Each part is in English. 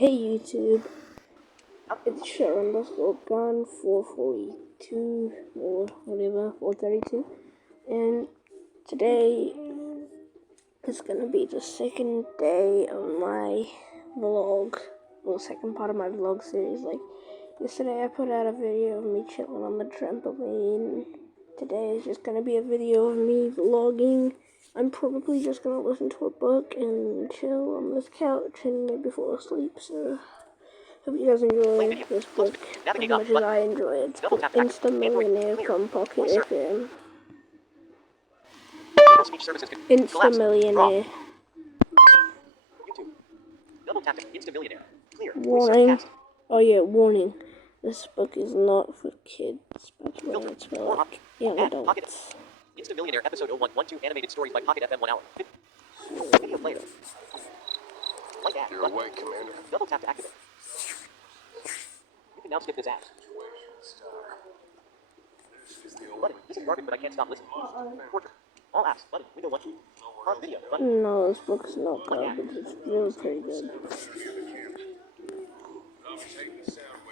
Hey YouTube, it's Sharon Gone 442 or whatever, 432, and today is gonna be the second day of my vlog, well, second part of my vlog series. Like, yesterday I put out a video of me chilling on the trampoline. Today is just gonna be a video of me vlogging. I'm probably just gonna listen to a book and chill on this couch and maybe fall asleep, so hope you guys enjoy this book as much as I enjoy it. It's called Insta Millionaire from Pocket FM. Insta Millionaire. Warning. Oh yeah, warning. This book is not for kids, but it's for like young adults. Insta Millionaire episode 0112 animated stories by Pocket FM 1 hour. Video player. Like ad. You're awake, Commander. Double tap to activate. You can now skip this ad. Button. This is garbage, but I can't stop listening. Portrait. All apps. Button. Window 1. Pause video. Button. No, this book's not garbage. It's really pretty good.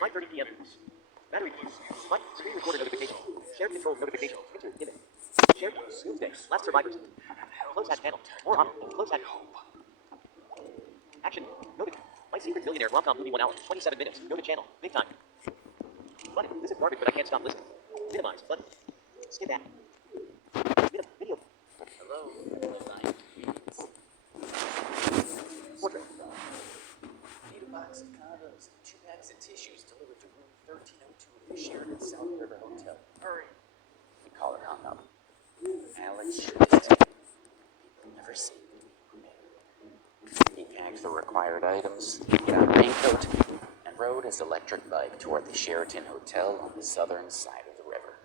5:30 p.m. Battery. Light. Screen recorder notification. Shared control notification. Enter image. Shared. Doomsday. Last survivors. Close ad panel. More on. Close ad. Action. Notification. My Secret Millionaire rom-com movie 1 hour. 27 minutes. Go to channel. Big time. Button. This is garbage, but I can't stop listening. Minimize. Button. Skip ad. Video. Hello. Portrait. Need a box of condoms and 2 bags of tissues delivered to room 1302 of the Sheraton South River Hotel. Hurry. We call her hung up. Alex Schultz. People never see me. He packed the required items, got a raincoat, and rode his electric bike toward the Sheraton Hotel on the southern side of the river.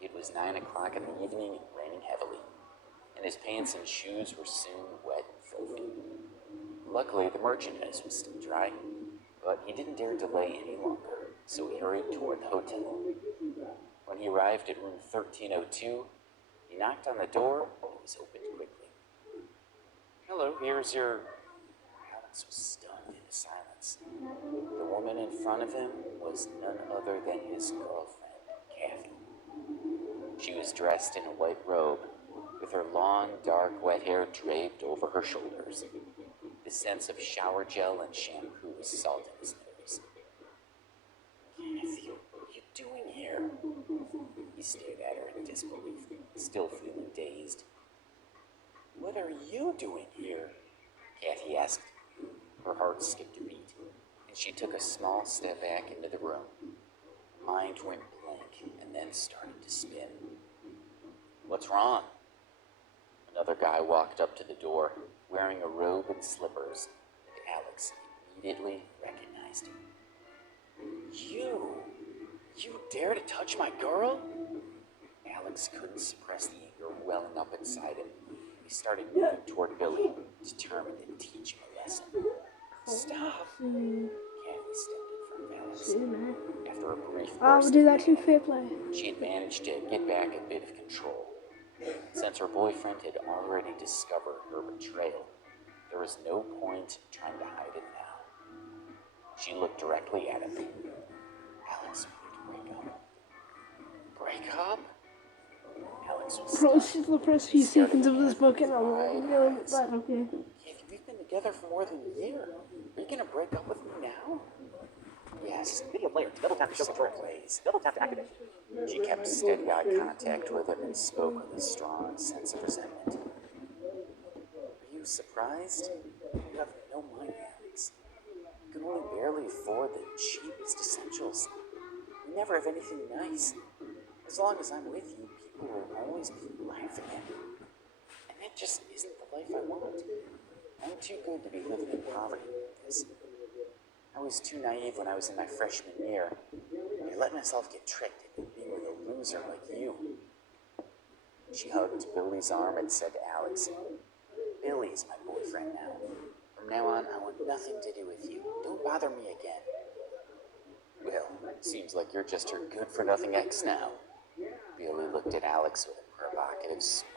It was 9 o'clock in the evening and raining heavily, and his pants and shoes were soon wet and filthy. Luckily, the merchandise was still dry, but he didn't dare delay any longer, so he hurried toward the hotel. When he arrived at room 1302, he knocked on the door, and it was opened quickly. Hello, here's your... Alex was stunned into silence. The woman in front of him was none other than his girlfriend, Kathy. She was dressed in a white robe, with her long, dark, wet hair draped over her shoulders. The sense of shower gel and shampoo was salt in his nose. Kathy, what are you doing here? He stared at her in disbelief, still feeling dazed. What are you doing here? Kathy asked. Her heart skipped a beat, and she took a small step back into the room. Her mind went blank and then started to spin. What's wrong? Another guy walked up to the door, wearing a robe and slippers, and Alex immediately recognized him. You dare to touch my girl? Alex couldn't suppress the anger welling up inside him. He started moving toward Billy, determined to teach him a lesson. Stop! Kathy stepped in front of Alex. After a brief I'll do that too, fair play. she had managed to get back a bit of control. Since her boyfriend had already discovered her betrayal, there was no point trying to hide it now. She looked directly at him. Alex wanted to break up. Break up? Alex was This is the first few seconds of this book, and I'm like, really glad, okay. Kathy, we've been together for more than a year. Are you gonna break up with me now? Yes. Video player. Double tap to show control. Double tap to activate. She kept steady eye contact with him and spoke with a strong sense of resentment. Are you surprised? You have no money, Alex. You can only barely afford the cheapest essentials. You never have anything nice. As long as I'm with you, people will always be laughing at me. And that just isn't the life I want. I'm too good to be living in poverty like this. I was too naive when I was in my freshman year. I let myself get tricked into being with a loser like you. She hugged Billy's arm and said to Alex, Billy's my boyfriend now. From now on, I want nothing to do with you. Don't bother me again. Well, seems like you're just her good-for-nothing ex now. Billy looked at Alex with a provocative smirk.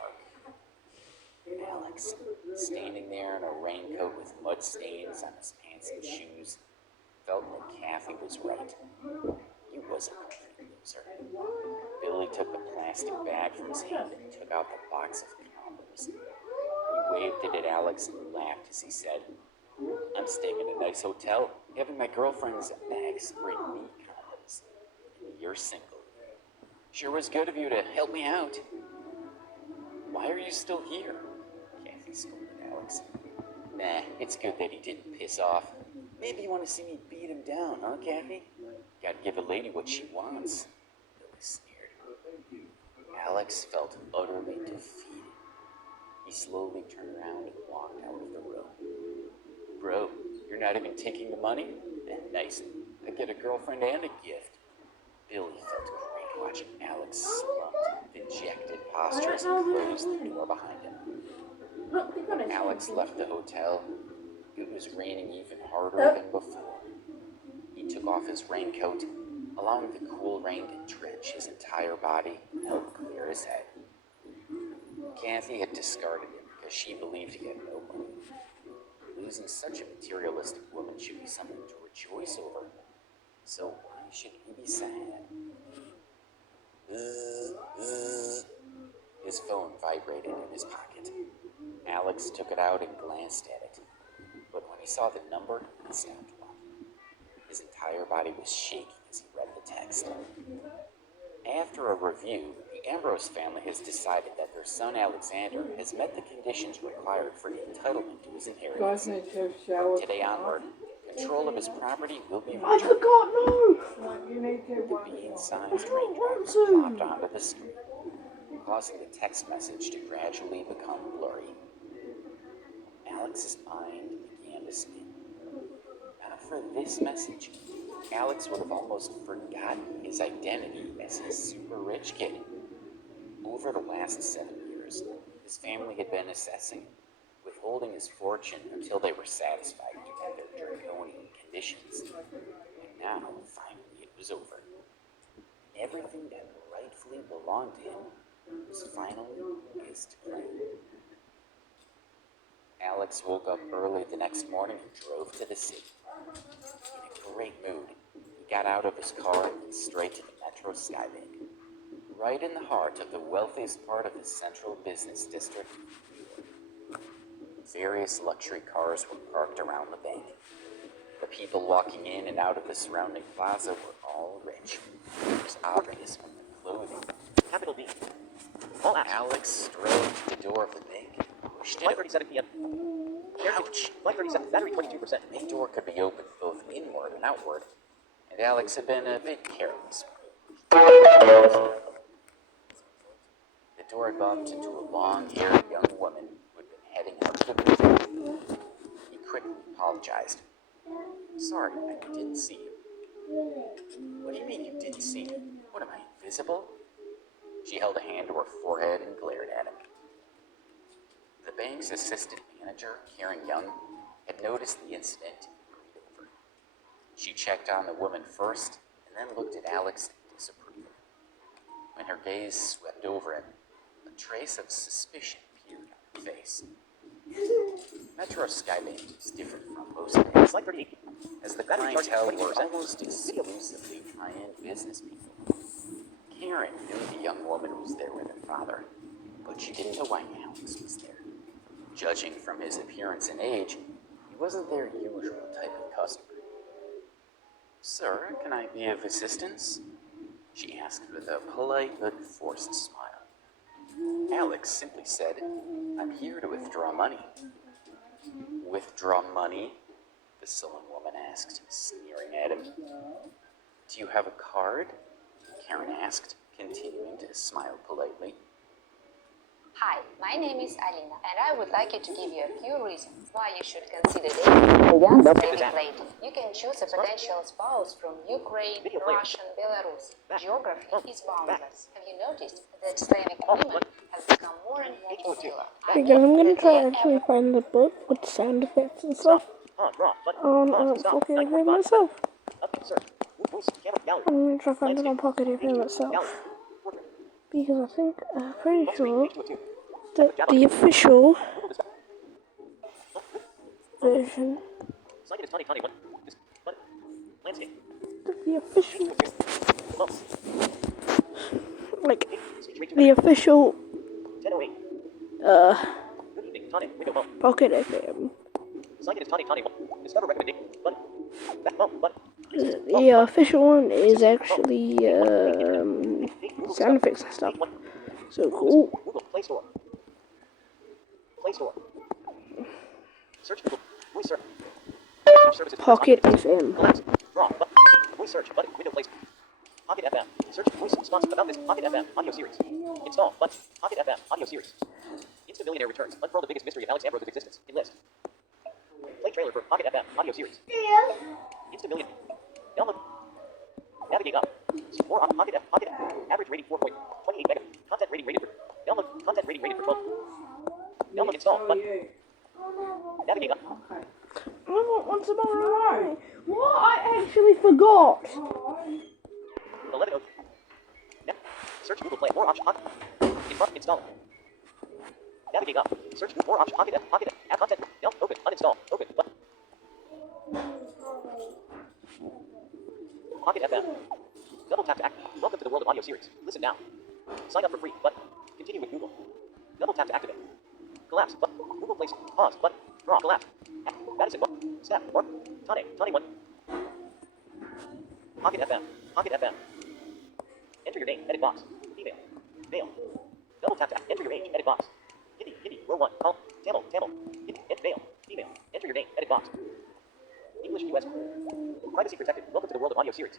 Alex, standing there in a raincoat with mud stains on his pants expensive shoes, felt that Kathy was right. He was a complete loser. Billy took the plastic bag from his hand and took out the box of condoms. He waved it at Alex and laughed as he said, I'm staying in a nice hotel, having my girlfriend's bags bring me condoms. And you're single. Sure was good of you to help me out. Why are you still here? Kathy scolded Alex. Nah, it's good that he didn't piss off. Maybe you want to see me beat him down, huh, Kathy? Gotta give a lady what she wants. Billy sneered. Alex felt utterly defeated. He slowly turned around and walked out of the room. Bro, you're not even taking the money? Nice. I get a girlfriend and a gift. Billy felt great watching Alex slumped, dejected posture as he closed the door behind him. When Alex left the hotel, it was raining even harder than before. He took off his raincoat, allowing the cool rain to drench his entire body and help clear his head. Kathy had discarded him because she believed he had no money. Losing such a materialistic woman should be something to rejoice over. So why should he be sad? His phone vibrated in his pocket. Alex took it out and glanced at it. But when he saw the number, he stopped walking. His entire body was shaking as he read the text. After a review, the Ambrose family has decided that their son Alexander has met the conditions required for entitlement to his inheritance. Today onward, control of his property will be I returned. forgot, no! The bean-sized raindrops plopped onto the screen, causing the text message to gradually become blurry. Alex's mind began to spin. Not for this message, Alex would have almost forgotten his identity as a super rich kid. Over the last 7 years, his family had been assessing, withholding his fortune until they were satisfied to get their draconian conditions. And now, finally, it was over. Everything that rightfully belonged to him was finally his to claim. Alex woke up early the next morning and drove to the city. In a great mood, he got out of his car and went straight to the Metro Skybank, right in the heart of the wealthiest part of the central business district of New York. Various luxury cars were parked around the bank. The people walking in and out of the surrounding plaza were all rich. It was obvious from their clothing. Capital D. All apps. Alex strode to the door of the bank and pushed it open. 1:37 p.m. Ouch! Flight 37. Battery 22%. The door could be opened both inward and outward, and Alex had been a bit careless. The door bumped into a long-haired young woman who had been heading out to the building. He quickly apologized. Sorry, I didn't see you. What do you mean you didn't see me? What, am I invisible? She held a hand to her forehead and glared at him. The bank's assistant manager, Karen Young, had noticed the incident and hurried over. She checked on the woman first and then looked at Alex in disapproval. When her gaze swept over him, a trace of suspicion appeared on her face. Metro Skybank is different from most banks, Flight 38. as the Battery charge clientele were 22%. almost exclusively high-end business people. Karen knew the young woman was there with her father, but she didn't know why Alex was there. Judging from his appearance and age, he wasn't their usual type of customer. Sir, can I be of assistance? She asked with a polite but forced smile. Alex simply said, I'm here to withdraw money. Withdraw money? The sullen woman asked, sneering at him. Do you have a card? Karen asked, continuing to smile politely. Hi, my name is Alina, and I would like you to give you a few reasons why you should consider dating a young Slavic lady. You can choose a potential spouse from Ukraine, Russia, and Belarus. Geography is boundless. Have you noticed that Slavic women have become more and more popular? Okay guys, I'm gonna try to actually find the book with sound effects and stuff. On, raw, button. On Pause, stop. Pocket Flight FM 45. myself. Up, sir. Boost, camera, gallery. I'm gonna try to find it on Pocket FM itself. Gallery. Portrait. Because I think, I'm pretty Full screen, sure 3:2. that the official Google this. version Select it as Tawny Tawny 1. This button. Landscape. The official, Low. like, Speech rate the 200. official, 10:08. uh, Good evening. Tawny. Window home. Pocket FM. Select it as Tawny Tawny 1. Discover recommendation. Button. Back home. Button. The official one is actually, sound effects and stuff. So cool. Google Play Store. Play Store. Search Google. Voice search. Search services. Pocket FM. Collapse. Draw. Button. Voice search. Button. Window place. Pocket FM. Search voice response about this Pocket FM audio series. Install. Button. Pocket FM audio series. Insta Millionaire returns. Unfurl the biggest mystery of Alex Ambrose's existence. In list. Play trailer for Pocket FM audio series. Insta Millionaire. Download. Navigate up. See more on Pocket F. Pocket F. Average rating 4.28 mega. Content rating rated for. Download. Content rating rated for 12. Download install. Button. Navigate up. I want some more. What? I actually forgot. 11. Search Google Play. More option. In front. Install. Navigate up. Search Google. More option. Pocket F. Pocket F. Add content. No. Open. Uninstall. Open. Button. Pocket FM. Double tap to act. Welcome to the world of audio series. Listen now. Sign up for free. Button. Continue with Google. Double tap to activate. Collapse. Button. Google Place. Pause. Button. Draw. Collapse. Madison. Button. Snap. Mark. Tawny. Tawny 1. Pocket FM. Pocket FM. Enter your name. Edit box. Email. Mail. Double tap to enter your age. Edit box. Hindi. Hindi. Row 1. Call. Tamil. Tamil. Hindi. Edit mail. Email. Enter your name. Edit box. English US. Privacy protected. Welcome to the world of audio series.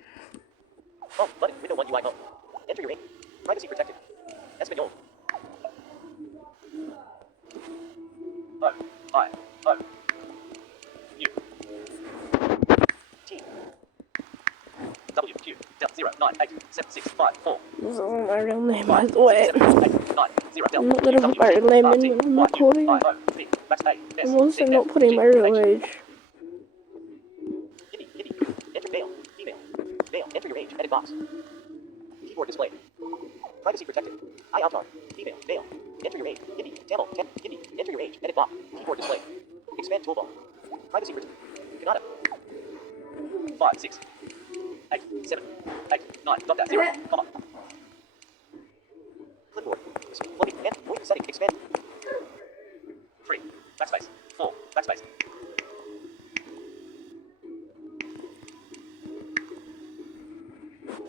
Home. Button. Window 1 UI home. Enter your name. Privacy protected. Espanol. O. U. T. W. Q. Del 0 9 8 7 6 5 4 This isn't my real name, by the way. 7 8 9 0 Del I'm not gonna put my real name in when I'm recording. I'm also not putting my real age. Kitty. Enter male. Female. Male. Enter your age. Edit box. Keyboard display. Privacy protected. I avatar. Female. Male. Enter your age. Hindi. Tamil. Hindi. Enter your age. Edit box. Keyboard display. Expand toolbar. Privacy protected. Kannada. 5 6 8 7 8 9 dot dash 0 comma. Clipboard. Floating and voice setting. Expand. 3 backspace. 4 backspace.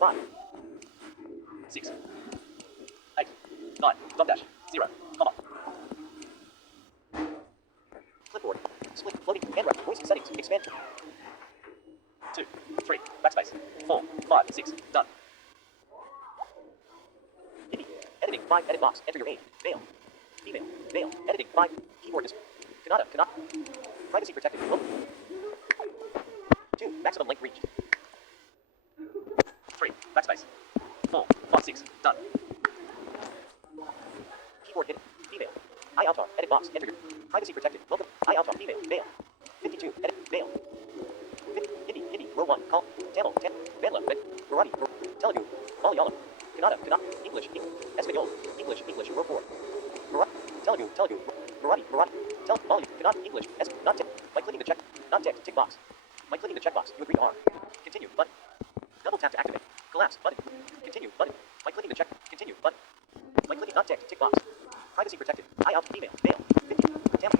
5 6 8 9 dot dash 0 comma. Clipboard. Split floating and wrap. Voice settings. Expand. 2 3 backspace. 4 5 6 done. Hindi. Editing 5 edit box. Enter your age. Male. Female. Male. Editing 5. Keyboard display. Kannada. Privacy protected. 2 maximum length reached. 3 backspace. 4 5 6 done. Keyboard hidden. Female. I avatar. Edit box. Enter your privacy protected. Welcome. I avatar. Female. Male. 52. Edit. Male. Hindi. Row 1. Call. Tamil. Bandla. Gujarati. Telugu. Malayalam. Kannada. English. Espanol. English. Row 4. Telugu. Gujarati. Malayalam. Kannada. English. Not text. By clicking the check. Not text. Tick box. By clicking the checkbox, you agree to R. Continue. Button. Double tap to activate. Collapse. Button. Continue. Button. By clicking the check. Continue. Button. By clicking not text. Tick box. Privacy protected. I out. Email. Mail. 50. Tamil.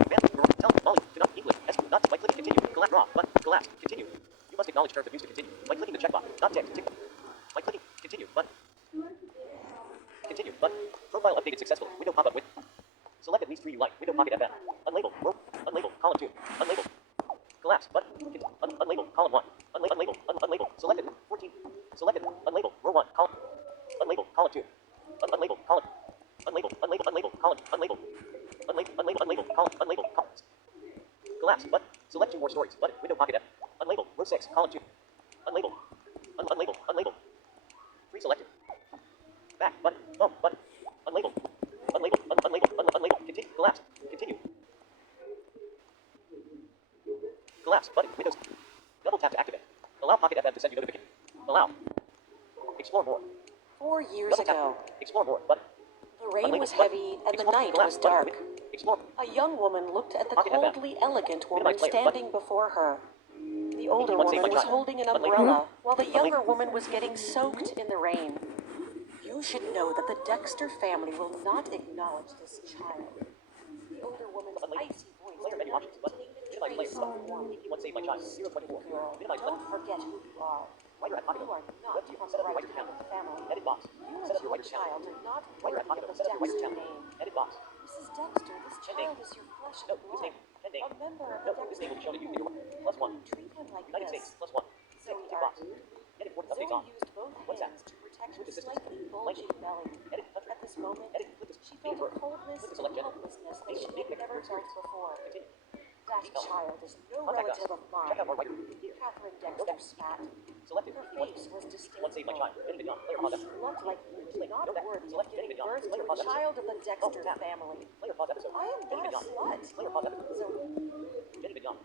Tell. Molly. Not English. Not. By clicking continue. Collapse. Raw. Button. Collapse. Continue. You must acknowledge terms of use to continue. By clicking the checkbox. Not text. Tick. By clicking continue. Button. Continue. Button. Profile updated successfully. Window pop up with. Select at least 3 you like. Window pocket FM. Unlabeled. Row. Unlabeled. Column 2. Unlabeled. Collapse. Button. Unlabeled. Column 1. Unlabeled. Unlabeled. Selected. 14. Selected. Unlabeled. Row 1. Column. Unlabeled. Column 2. Unlabeled. Column. Unlabeled. Column. Unlabeled. Column. Unlabeled. Columns. Collapse. Button. Select 2 more stories. Button. Window pocket F. Unlabeled. Row 6. Column 2. Unlabeled. Unlabeled. 3 selected. Back. Button. Home. Button. Unlabeled. Continue. Collapse. Continue. Collapse. Button. Windows. Double tap to activate. Allow Pocket FM to send you notification. Allow. Explore more. 4 years Double tap. ago, Explore more. Button. the rain Unlabeled. was Button. heavy and the Explore. night Collapse. was Button. dark. Explore. A young woman looked at the Pocket FM. coldly elegant woman Minimize player. standing before her. older One saved woman my was child. holding an But later- umbrella while the younger woman was getting soaked in the rain. You should know that the Dexter family will not acknowledge this child. The older woman's icy voice Player menu options. Button. Minimize player. One saved my child. 024. girl. Minimize Don't button. forget who you are. Writer at Pocket. You are not Web view. from Set the up your right writer's kind account. of family. Edit box. You Set as up your your writer's child account. are not Writer worthy at Pocket. of the Set up your writer's Dexter account. name. Edit box. Mrs. Dexter, this child is your flesh No, and this blood. name. Pending. A member of No, the this Dexter name will be shown to you in family. your plus one. Treat him like United this. States plus one. Zoe Tick box. argued. Edit important updates Zoe on. used both WhatsApp. hands to protect her Switch assistance. slightly bulging belly. Edit country. At this moment, Edit. Click this. she felt a coldness Click the and select gender. helplessness that Make she make had never picture. felt before. Continue. That Email. child is no Contact us. relative of Check out mine. our writer here. Catherine No Dexter text. spat. Selected. Her One. face was One saved my disdainful. child. Benny Bignon. Player You pause. looked like you were not No text. worthy of Select giving Benny Bignon. birth to Player a pause episode. child of the Dexter tap. family. Player pause episode. I am Benny not a Bignon. slut. Player pause episode. Zoe. Benny Bignon.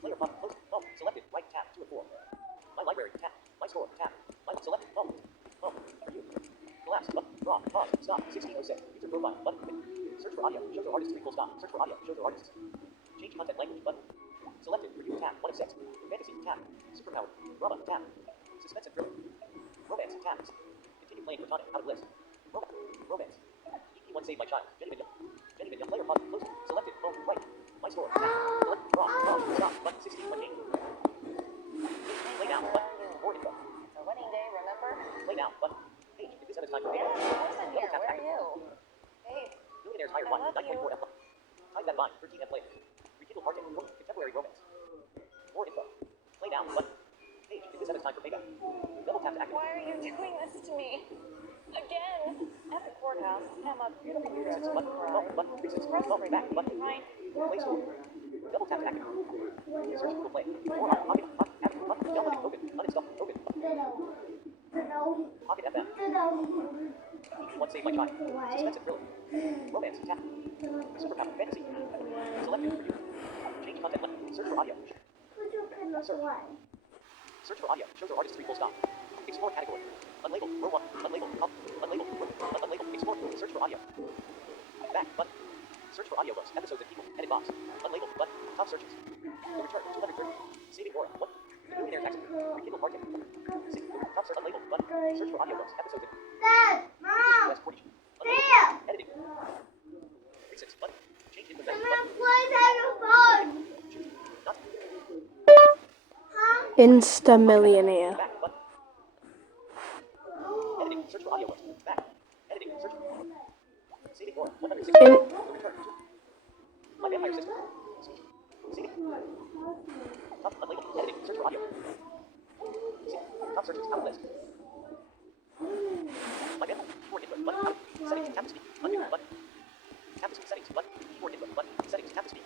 Player pause. Close. Home. Selected. Right tab. 2 of 4. My library. Tab. My store. Tab. My selected. Home. Home. For you. Collapse. Button. Raw. Pause. Stop. 1606. User profile. Button. Search for audio. Show your artist. 3 full stop. Search for audio. Show your artists. Change content language. Button. Selected. For you. Tab. 1 of 6. Fantasy. Tab. Superpower. Drama. Tab. Suspense and thriller. Romance. Tabs. Continue playing Platonic. Out of list. Romance. EP1 Save My Child. Jenny Bignon. Jenny Bignon. Player pause. Close. Selected. Home. Right. My store. Tab. Select. Raw. Pause. Stop. Button. 1628. Play now. Button. More info. It's a wedding day, remember? Play now. Button. Page. If this has time for There's data. a person here. Double tap to Where are activate. you? Babe, Millionaires hire I one. love 9.4 you. F. Type that line. 13 F later. Rekindle party. Contemporary romance. More info. Play now. Button. Page. If this has time for payback. Double tap to activate. why are you doing this to me? Again? At the courthouse, Emma, beautiful dress, Reasons. Button. Home. Button. Reasons. Home. Back. Button. Right? Play store. Double tap to activate. Search Google Play. More on Pocket. Pocket. Button. Downloading. Open. Uninstall. Open. Pocket FM. One Save My Child. Suspense and thriller. Romance. Tap. Superpower. Fantasy. Selected for you. Change content link. Search for audio. Search for audio. Shows or artist 3 full stop. Explore category. Unlabeled. Row 1. Unlabeled. Up. Unlabeled. Unlabeled. Explore. Search for audio. Back. Button. Search for audio books. Episodes and people. Edit box. Unlabeled. Button. Top searches. The return. 230. Saving Aura. 1. Millionaire text. Rekindle party. Top search. Unlabeled. Button. Search for audio books. Episodes and US 40. Unlabeled. Editing. Recents. Button. Change input menu. Button. Choose. Not. Insta millionaire. Back. Button. Editing. Search for audio books. Back. Editing. Search. Saving Aura. 160. In, The return. My vampire sister. Saving. Top unlabeled. Editing. Search for audio. Top searches. Out list. My vampire. Keyboard input. Button. Settings. Tap to speak. Undo. Button. Tap to speak. Settings. Button. Keyboard input. Button. Settings. Tap to speak.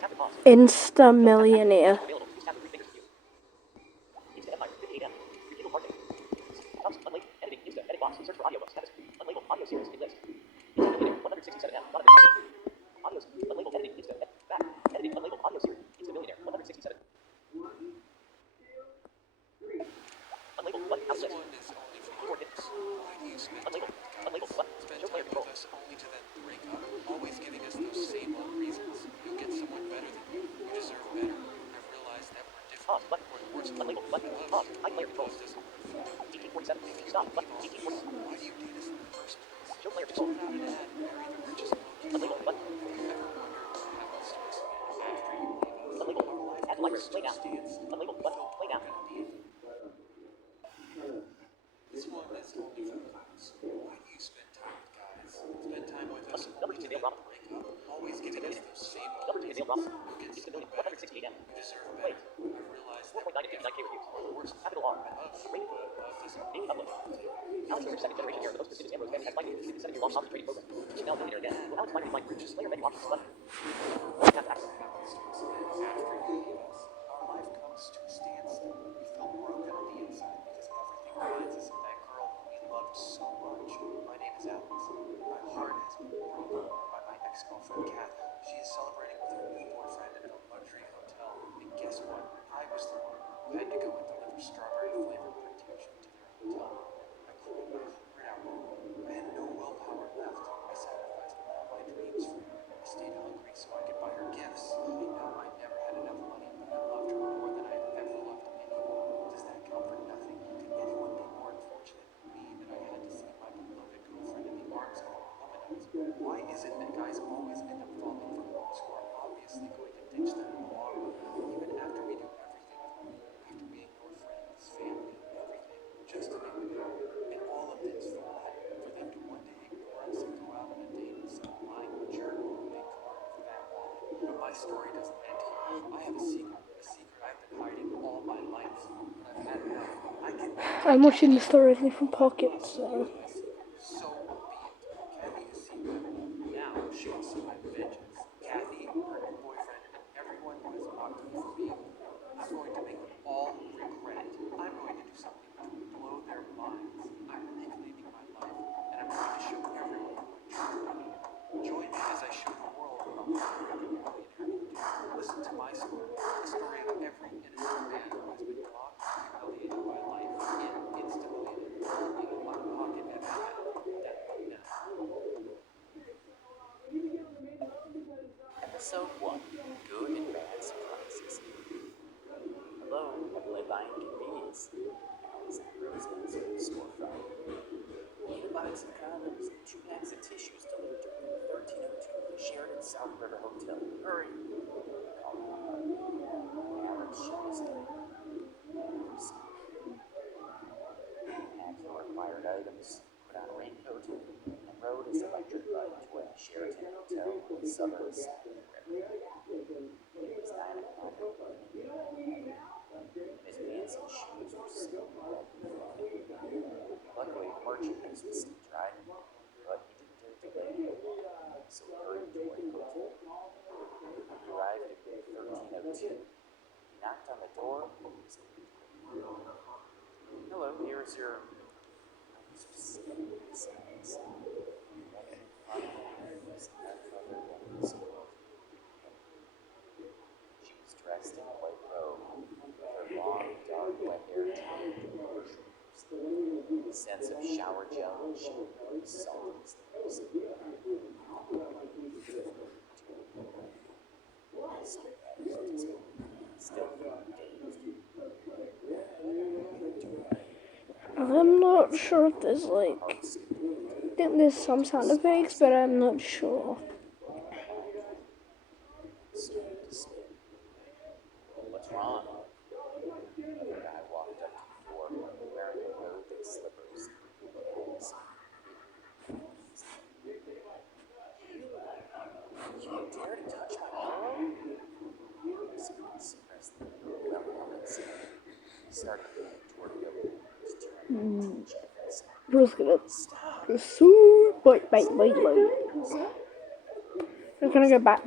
Tap to pause. Insta millionaire. Available. Use tap with 3 fingers to view. Insta Empire. 58 M. Rekindle party. Top unlabeled. Editing. Insta. Edit box. Search for audio books. Tap to speak. Unlabeled. Audio series. In list. Insta millionaire. 167 M. Audio. Unlabeled. Editing. Insta. Back. Editing. Unlabeled. Audio series. Insta millionaire. 167. Unlabeled. Button. Out list. Keyboard input. Unlabeled. Unlabeled. Button. Show player control. Only to then break up, always giving us those same old reasons. You'll get someone better than you. You deserve better. I've realized that we're different. Pause. Button. We're worse than Unlabeled. Button. Pause. Hide player controls. 1847. Stop. Button. 1847. Why do you do this in the first place? Show player control. Start out an ad, marry the richest monkey. Unlabeled. Button. Ever wonder what happens to us after you leave us? Unlabeled. Our life Add library. still Play now. stands. Unlabeled. Button. Play now. This one is only for guys. Why do you spend time with guys? Spend time with us. Number 2 Mail Drama. Break up, always giving us those same old Number 2 Mail Drama. You'll get Insta someone million. better. 168 M. You deserve Wait. better. I've realized that 4.9 and 59K reviews. worst Capital R. Rate. Daily upload. Alex Winter, second generation heir of the most prestigious Ambrose Bennett has likely completed 7-year-long concentrated program. He's now a millionaire again. Will Alex finally find riches? Player menu options. Button. Tap to activate. happens to us after you leave us. Our life comes to a standstill. We feel broken on the inside because everything reminds us of that girl who we loved so much. My name is Alex. My heart has been broken by my ex-girlfriend Kath. She is celebrating with her new boyfriend at a luxury hotel. And guess what? I was the one who had to go and deliver strawberry flavored protection to their hotel room. I cried my heart out. I had no willpower left. I sacrificed all my dreams for her. I stayed hungry so I could buy her gifts. I know I never had enough money, but I loved her more than I had ever loved I'm watching this directly from Pocket, so. So be it. Kathy has seen women. Now she wants to have vengeance. Kathy, her new boyfriend, and everyone who has mocked me for being with her. I'm going to make them all regret it. I'm going to do something which will blow their minds. I'm reclaiming my life, and I'm going to show everyone what true money. Join me as I show the world what a hardworking millionaire can do. Listen to my story, the story of every innocent man who has been mocked and humiliated by life in Instamillionaire, only on Pocket FM. Episode 1, Good and Bad Surprises. Hello, Led by Inconvenience. Alice and Rose's storefront. Need a box of condoms and 2 packs of tissues delivered to room 1302 at the Sheraton South River Hotel. Hurry! Call Alex Shelley. Pack your required items, put on a raincoat, and rode his electric bike toward the Sheraton Hotel on the southern side of the river. It was 9 o'clock in the evening. His pants and shoes were still wet and flying. Luckily, the merchandise was still dry, but he didn't dare to let it go, so he hurried toward the hotel. When he arrived at room 1302, he knocked on the door and was opened. Hello, here's your... She was dressed in a white robe, with her long, dark, wet hair tied to her shoulders. The sense of shower gel and shampoo was salty as the music. Still dazed. I'm not sure if there's like. I think there's some sound effects, but I'm not sure. What's wrong? Another guy walked up to the door wearing a robe and slippers. You dare to touch my arm? Someone suppressed the overwhelming sound. He started moving toward the opening. Bro's gonna pursue. Bite. We're gonna go back.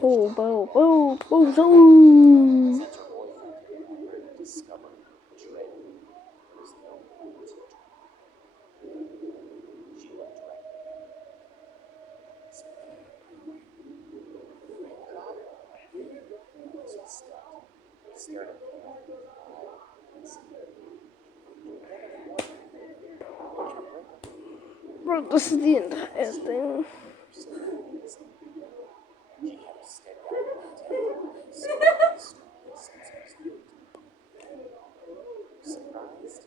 Boom. Zoom. Since her boyfriend had already discovered betrayal, there was no point in trying. She looked directly at him. Alex was stunned. He stared at him and said, Bro, this is the entire thing. he kept steady eye contact, so strong sense of his surprised.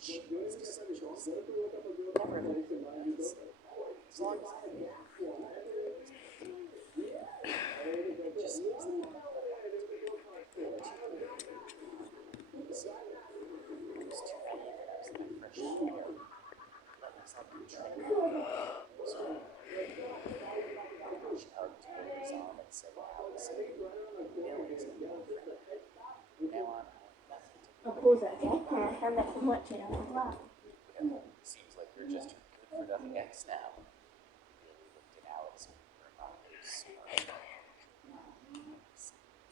She was essentials. Never anything else. As long as I knew. It just makes the it was 2 p.m. and I was in my freshman year. Let myself be trained. She hugged his arm and said to Alex, Bill is my boyfriend. From now on, I have nothing to do. I'll pause it, okay? And let them watch it as well. Seems like you're just a good-for-nothing ex now. Bill looked at Alex with her eyes smiling.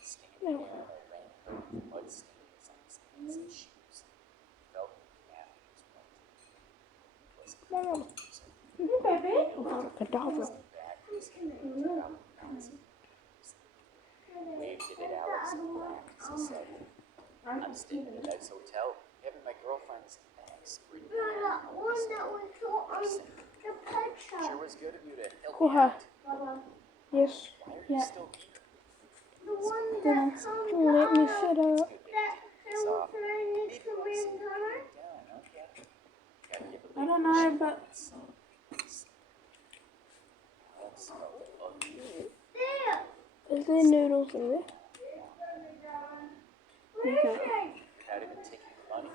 Standing there in a raincoat with mud stains on his hands and shoes, he felt that Kathy was right. It was confusing. Baby? Cadaver. Back to his hand and took out the bouncing. Waved it at Alex and laughed as he said, I'm staying in a nice hotel, having my girlfriend's bags bring me That one that we saw on the picture. Sure was good of you to help Go me ahead. out. Yes. Why are you still here? The one that Let me sit up. that they were trying to bring her. Down, okay? Gotta give a I don't know, but Alex felt ugly. There. is there noodles in there? Okay. Without even taking the money.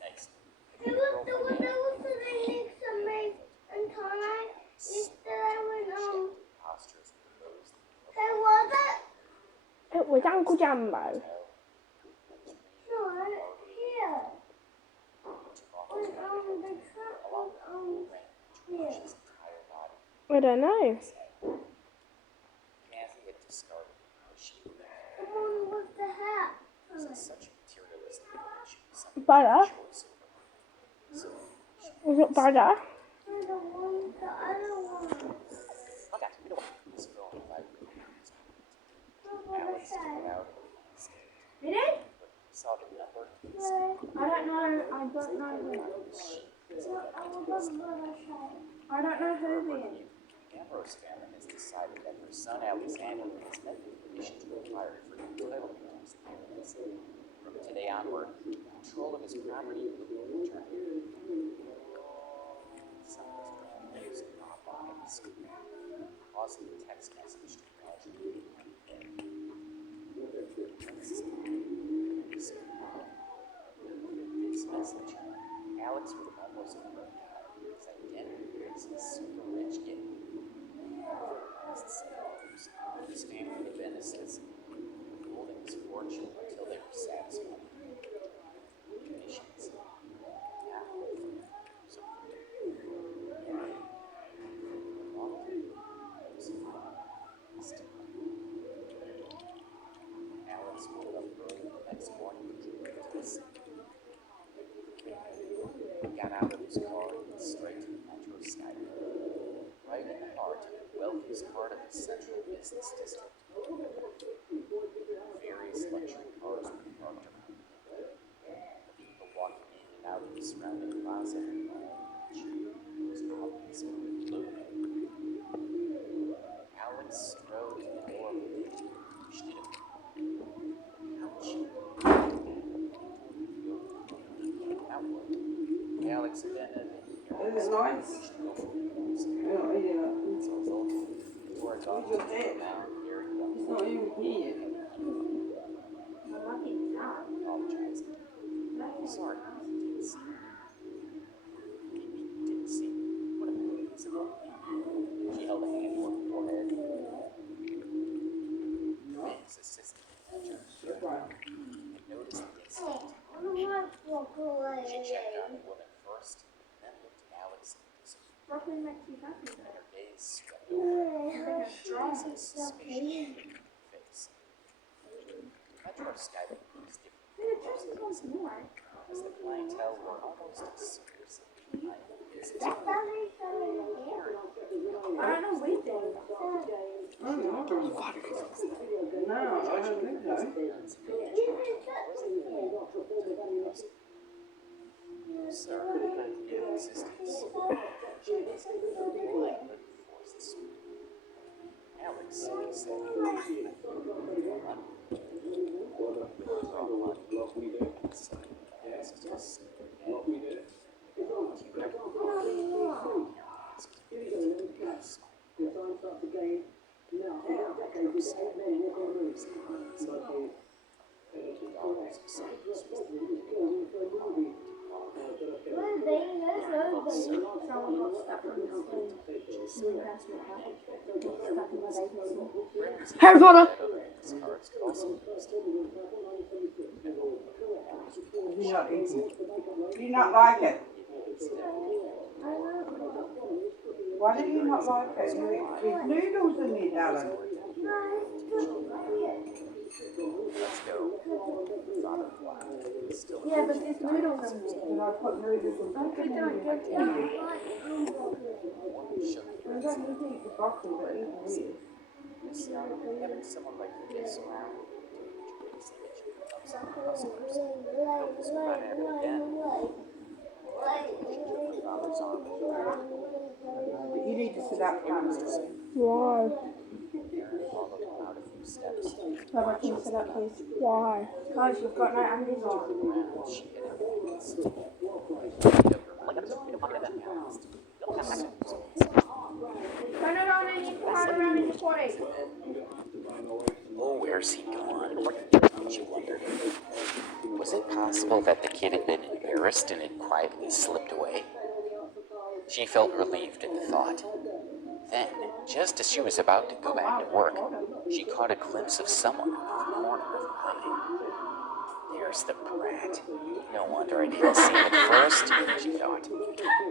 Nice. There was the next to me and tonight. Yesterday when Postures and pose. Hey, was it? It with Uncle Jumbo. No, here. The truck was here. I don't know. Kathy had discarded her sheep. The one with the hat. Such a materialistic she Butter? choice over. So Was it butter? And the other one. Contact. You know what? this girl invited me. What Alex was that? took it out. Really? Saw the number. I don't know. I don't know who. I don't know who then. Ambrose family has decided that her son Alexander has met the conditions required for entitlement to his inheritance. From today onward, control of his property will be returned. Some of his relatives not on the screen, causing the text message to cause this message, Alex would almost learn his identity as a super rich kid. His family would have been assisted, holding his fortune until they were satisfied. Conditions. Alex woke up early the next morning to the city. He got out of his car and went straight to the Metro Skyway, right in the heart of the wealthiest part of the central business district. Various luxury cars were parked around the window. People walking in and out of the surrounding plaza was obviously illuminated. Alex strode to the door of the big, pushed it open. Ouch. Outward. Alex then It's nice. As a result, the door is off to the ground, very well. It's not even here. Apologizing. Sorry, didn't see. Didn't see. What a invisible. She held a hand to her forehead. His assistant manager had noticed the incident. She checked on the woman first, then looked at Alex and disappeared. Broccoli makes you happy. Her gaze swept over Jason suspicion in her face. Metro Skyway was different from most things, as the clientele were almost exclusively behind the business. I don't know we do. No, I don't think so. Sir, in existence, she was blind forces. Alex said, Harry Potter! cards could also be used. You're not eating. Do you not like it? Why do you not like it? There's noodles in it, Alan. Let's go. Father laughed. Still Yeah, but there's noodles in there. And I put noodles in Okay, don't get it. I don't need to eat the broccoli, but eat the meat. Having someone like this around creates the image of some customers. Hope this will not happen again. Father's arm. But you need to sit up, Alan. Why? Aaron followed him out a few steps. How about you sit up, please? Why? Because you've got no undies on. Around, she had influenced. Turn it on and you turn it around in your potty. Oh, where's he gone? She wondered. Was it possible that the kid had been embarrassed and had quietly slipped away? She felt relieved at the thought. Then, just as she was about to go back to work, she caught a glimpse of someone in the There's the brat. No wonder I didn't see him at first, she thought.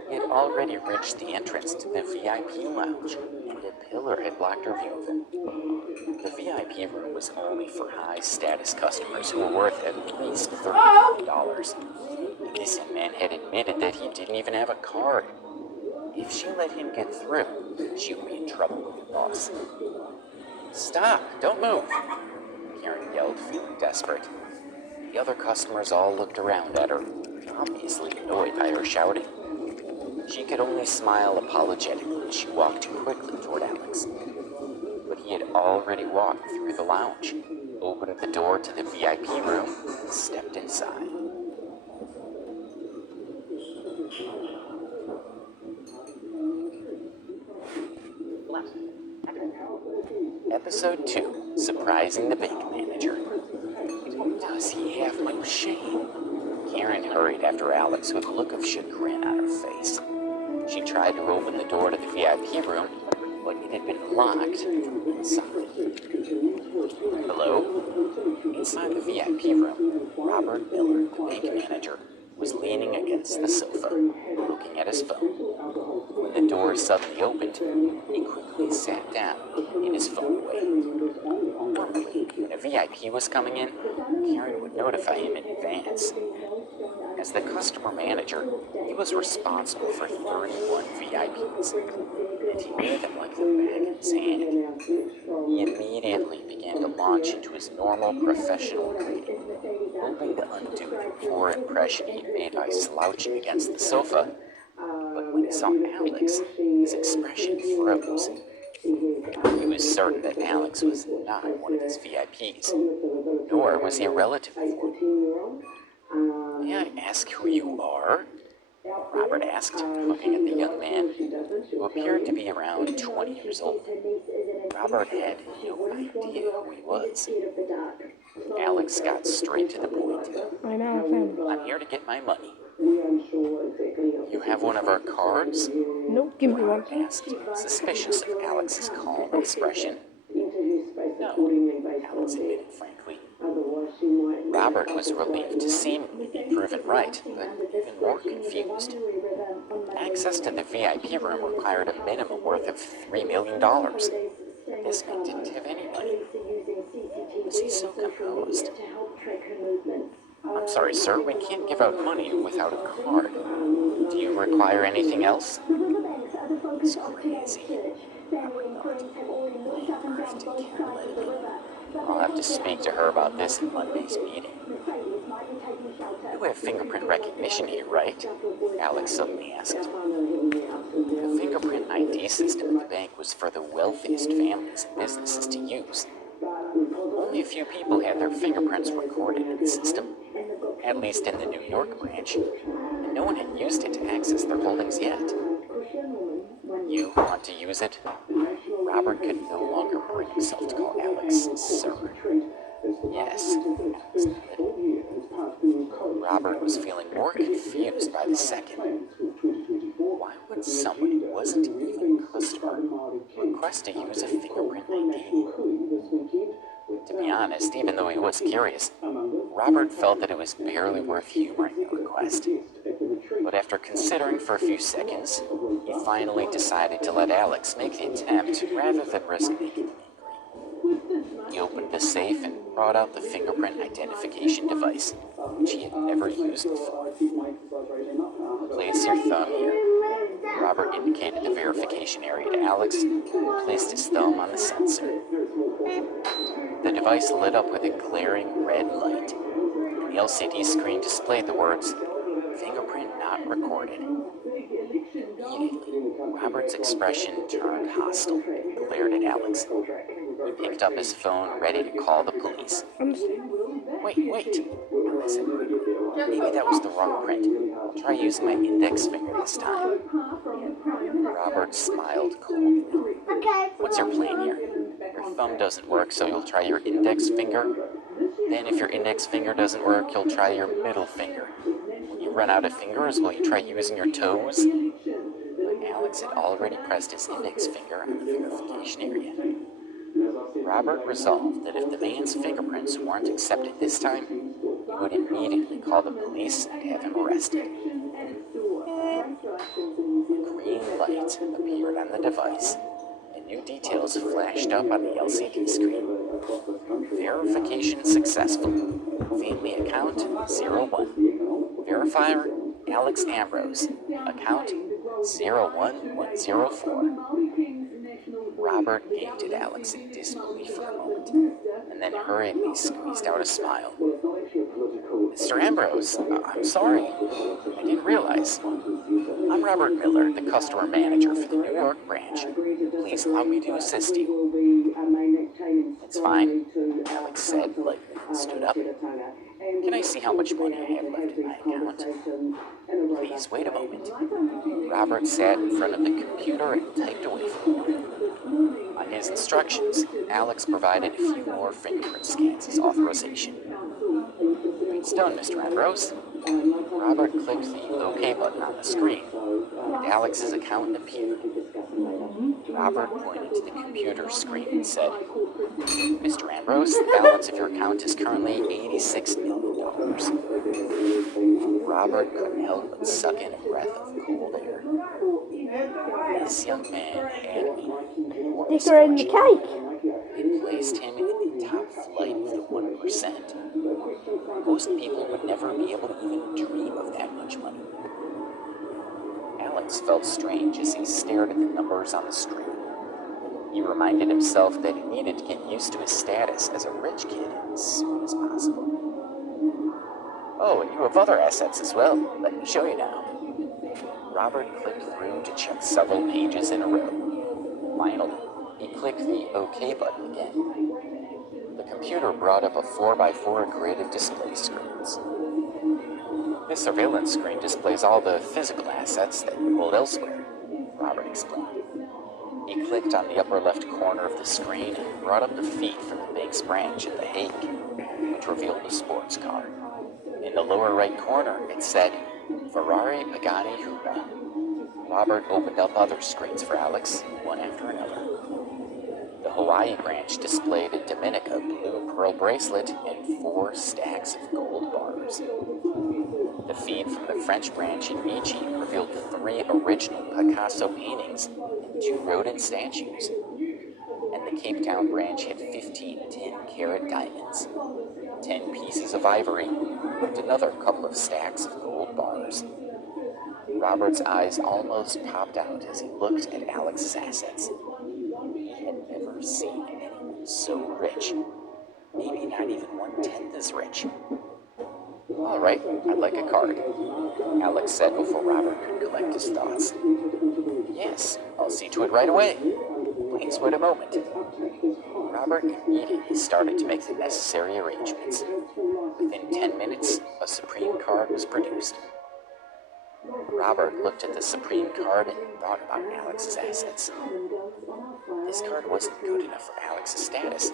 He had already reached the entrance to the VIP lounge, and a pillar had blocked her view of him. The VIP room was only for high-status customers who were worth at least $30 million. This young man had admitted that he didn't even have a card. If she let him get through, she would be in trouble with the boss. "Stop! Don't move!" Karen yelled, feeling desperate. The other customers all looked around at her, obviously annoyed by her shouting. She could only smile apologetically as she walked quickly toward Alex. But he had already walked through the lounge, opened the door to the VIP room, and stepped inside. Episode 2, Surprising the Bank Manager. Does he have no shame? Karen hurried after Alex with a look of chagrin on her face. She tried to open the door to the VIP room, but it had been locked from inside. Hello? Inside the VIP room, Robert Miller, the bank manager, was leaning against the sofa, looking at his phone. When the door suddenly opened, he quickly sat down in his phone away. Normally, when a VIP was coming in, Karen would notify him in advance. As the customer manager, he was responsible for 31 VIPs, and he knew them like the back of his hand. He immediately began to launch into his normal professional greeting, hoping to undo the poor impression he made by slouching against the sofa. But when he saw Alex, his expression froze. He was certain that Alex was not one of his VIPs, nor was he a relative of one. "May I ask who you are?" Robert asked, looking at the young man, who appeared to be around 20 years old. Robert had no idea who he was. Alex got straight to the point. "I'm here to get my money." "You have one of our cards?" Nope, give me one. Robert asked, suspicious of Alex's calm expression. "No," Alex admitted frankly. Robert was relieved to seemingly be proven right, but even more confused. Access to the VIP room required a minimum worth of $3 million. This man didn't have any money. Was he so composed? "I'm sorry, sir, we can't give out money without a card. Do you require anything else?" It's crazy. Robert thought. Why on earth did Karen let him in? I'll have to speak to her about this in Monday's meeting. "You have fingerprint recognition here, right?" Alex suddenly asked. The fingerprint ID system at the bank was for the wealthiest families and businesses to use. Only a few people had their fingerprints recorded in the system, at least in the New York branch, and no one had used it to access their holdings yet. "You want to use it?" Robert could no longer bring himself to call Alex sir. "Yes," Alex nodded. Robert was feeling more confused by the second. Why would someone who wasn't even a customer request to use a fingerprint ID? To be honest, even though he was curious, Robert felt that it was barely worth humoring the request. But after considering for a few seconds, he finally decided to let Alex make the attempt rather than risk making him angry. He opened the safe and brought out the fingerprint identification device, which he had never used before. "Place your thumb here." Robert indicated the verification area to Alex and placed his thumb on the sensor. The device lit up with a glaring red light, and the LCD screen displayed the words, "Fingerprint not recorded." Immediately, Robert's expression turned hostile and glared at Alex. He picked up his phone, ready to call the police. Wait, Alex said. "Maybe that was the wrong print. I'll try using my index finger this time." Robert smiled coldly. "What's your plan here? Your thumb doesn't work, so you'll try your index finger. Then if your index finger doesn't work, you'll try your middle finger. When you run out of fingers, will you try using your toes?" But Alex had already pressed his index finger on the verification area. Robert resolved that if the man's fingerprints weren't accepted this time, he would immediately call the police and have him arrested. A green light appeared on the device, and new details flashed up on the LCD screen. Verification successful. Family account 01. Verifier Alex Ambrose. Account 01104. Robert gaped at Alex in disbelief for a moment, and then hurriedly squeezed out a smile. Mr. Ambrose, I'm sorry. I didn't realize. I'm Robert Miller, the customer manager for the New York branch. Please allow me to assist you. It's fine, Alex said lightly and stood up. Can I see how much money I have left in my account? Please wait a moment. Robert sat in front of the computer and typed away for a moment. On his instructions, Alex provided a few more fingerprint scans as authorization. It's done, Mr. Ambrose. Robert clicked the OK button on the screen, and Alex's account appeared. Robert pointed to the computer screen and said, Mr. Ambrose, the balance of your account is currently $86 million. Robert couldn't help but suck in a breath of cold air. This young man had enormous They're in the fortune. cake. It placed him in the top flight of the 1%. Most people would never be able to even dream of that much money. Alex felt strange as he stared at the numbers on the screen. He reminded himself that he needed to get used to his status as a rich kid as soon as possible. Oh, and you have other assets as well. Let me show you now. Robert clicked through to check several pages in a row. Finally, he clicked the OK button again. The computer brought up a 4x4 grid of display screens. This surveillance screen displays all the physical assets that you hold elsewhere, Robert explained. He clicked on the upper left corner of the screen and brought up the feed from the bank's branch at The Hague, which revealed a sports car. In the lower right corner, it said, Ferrari Pagani Huayra. Robert opened up other screens for Alex, one after another. The Hawaii branch displayed a Dominica blue pearl bracelet and 4 stacks of gold bars. The feed from the French branch in Fiji revealed 3 original Picasso paintings and 2 rodent statues. And the Cape Town branch had 15 10-carat diamonds, 10 pieces of ivory, and another couple of stacks of gold bars. Robert's eyes almost popped out as he looked at Alex's assets. He had never seen anyone so rich. Maybe not even 1/10 as rich. All right, I'd like a card, Alex said before Robert could collect his thoughts. Yes, I'll see to it right away. Please wait a moment. Robert immediately started to make the necessary arrangements. Within 10 minutes, a Supreme card was produced. Robert looked at the Supreme card and thought about Alex's assets. This card wasn't good enough for Alex's status,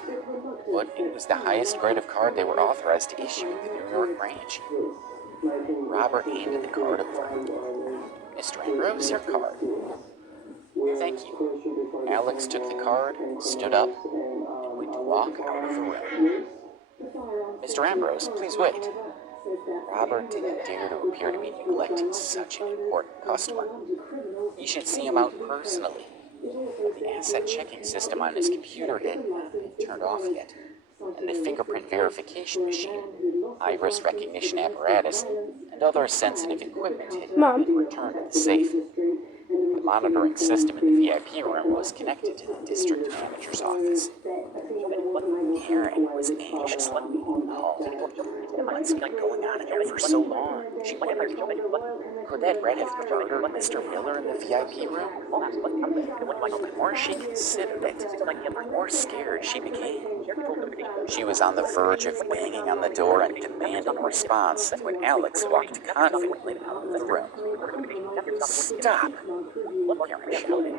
but it was the highest grade of card they were authorized to issue at the New York branch. Robert handed the card over. Mr. Ambrose, your card. Thank you. Alex took the card, stood up, and went to walk out of the room. Mr. Ambrose, please wait. Robert didn't dare to appear to be neglecting such an important customer. He should see him out personally. The asset checking system on his computer hadn't been turned off yet, and the fingerprint verification machine, iris recognition apparatus, and other sensitive equipment had been returned to the safe. The monitoring system in the VIP room was connected to the district manager's office. Karen was anxiously what's been going on in there for so long? Could that red have murdered Mr. Miller in the VIP room? The more she considered it, the more scared she became. She was on the verge of banging on the door and demanding a response when Alex walked confidently out of the room. Stop! Karen shouted.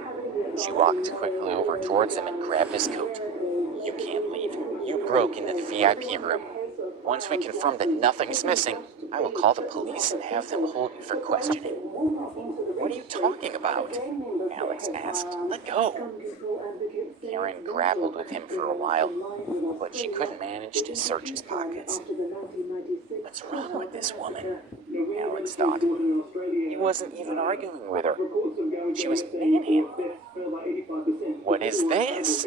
She walked quickly over towards him and grabbed his coat. You can't leave. You broke into the VIP room. Once we confirm that nothing's missing, I will call the police and have them hold you for questioning. What are you talking about? Alex asked. Let go. Karen grappled with him for a while, but she couldn't manage to search his pockets. What's wrong with this woman? Alex thought. He wasn't even arguing with her. She was manhandling. What is this?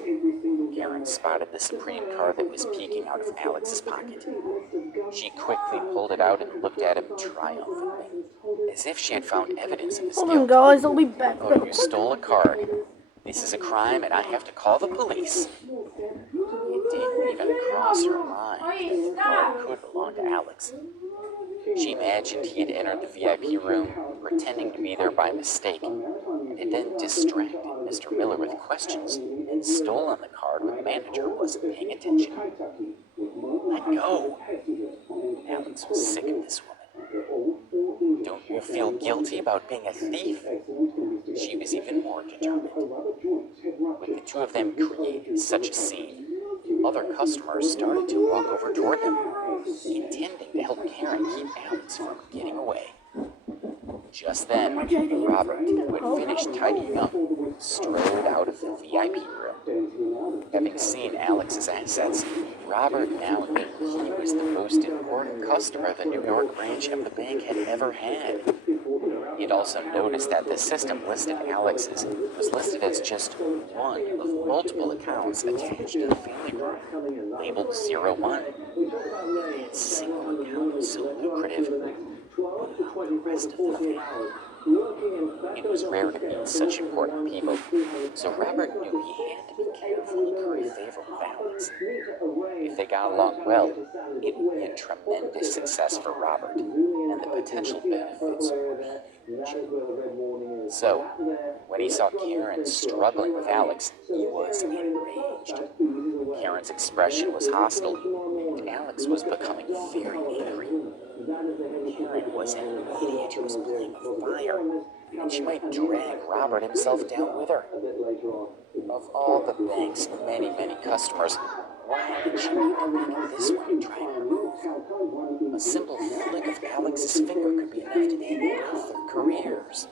Karen spotted the Supreme card that was peeking out of Alex's pocket. She quickly pulled it out and looked at him triumphantly, as if she had found evidence of his Hold on, guilt. guys, I'll be back. Oh, you stole a card. This is a crime and I have to call the police. It didn't even cross her mind that the card could belong to Alex. She imagined he had entered the VIP room, pretending to be there by mistake, and had then distracted Mr. Miller with questions and stolen the card when the manager wasn't paying attention. Let go. Alex was sick of this woman. Don't you feel guilty about being a thief? She was even more determined. With the two of them creating such a scene, other customers started to walk over toward them, intending to help Karen keep Alex from getting away. Just then, Robert, who had finished tidying up, strode out of the VIP room. Having seen Alex's assets, Robert now knew he was the most important customer the New York branch of the bank had ever had. He had also noticed that the system listed Alex's was listed as just one of multiple accounts attached to the family group, labeled 01. That single account was so lucrative, what about the rest of the family? It was rare to meet such important people, so Robert knew he had to be careful to curry favor with Alex. If they got along well, it would be a tremendous success for Robert, and the potential benefits would be huge. So, when he saw Karen struggling with Alex, he was enraged. Karen's expression was hostile, and Alex was becoming very angry. Karen was an idiot who was playing with fire, and she might drag Robert himself down with her. Of all the bank's many, many customers, why did she need to make this one try to move? A simple flick of Alex's finger could be enough to end both their careers.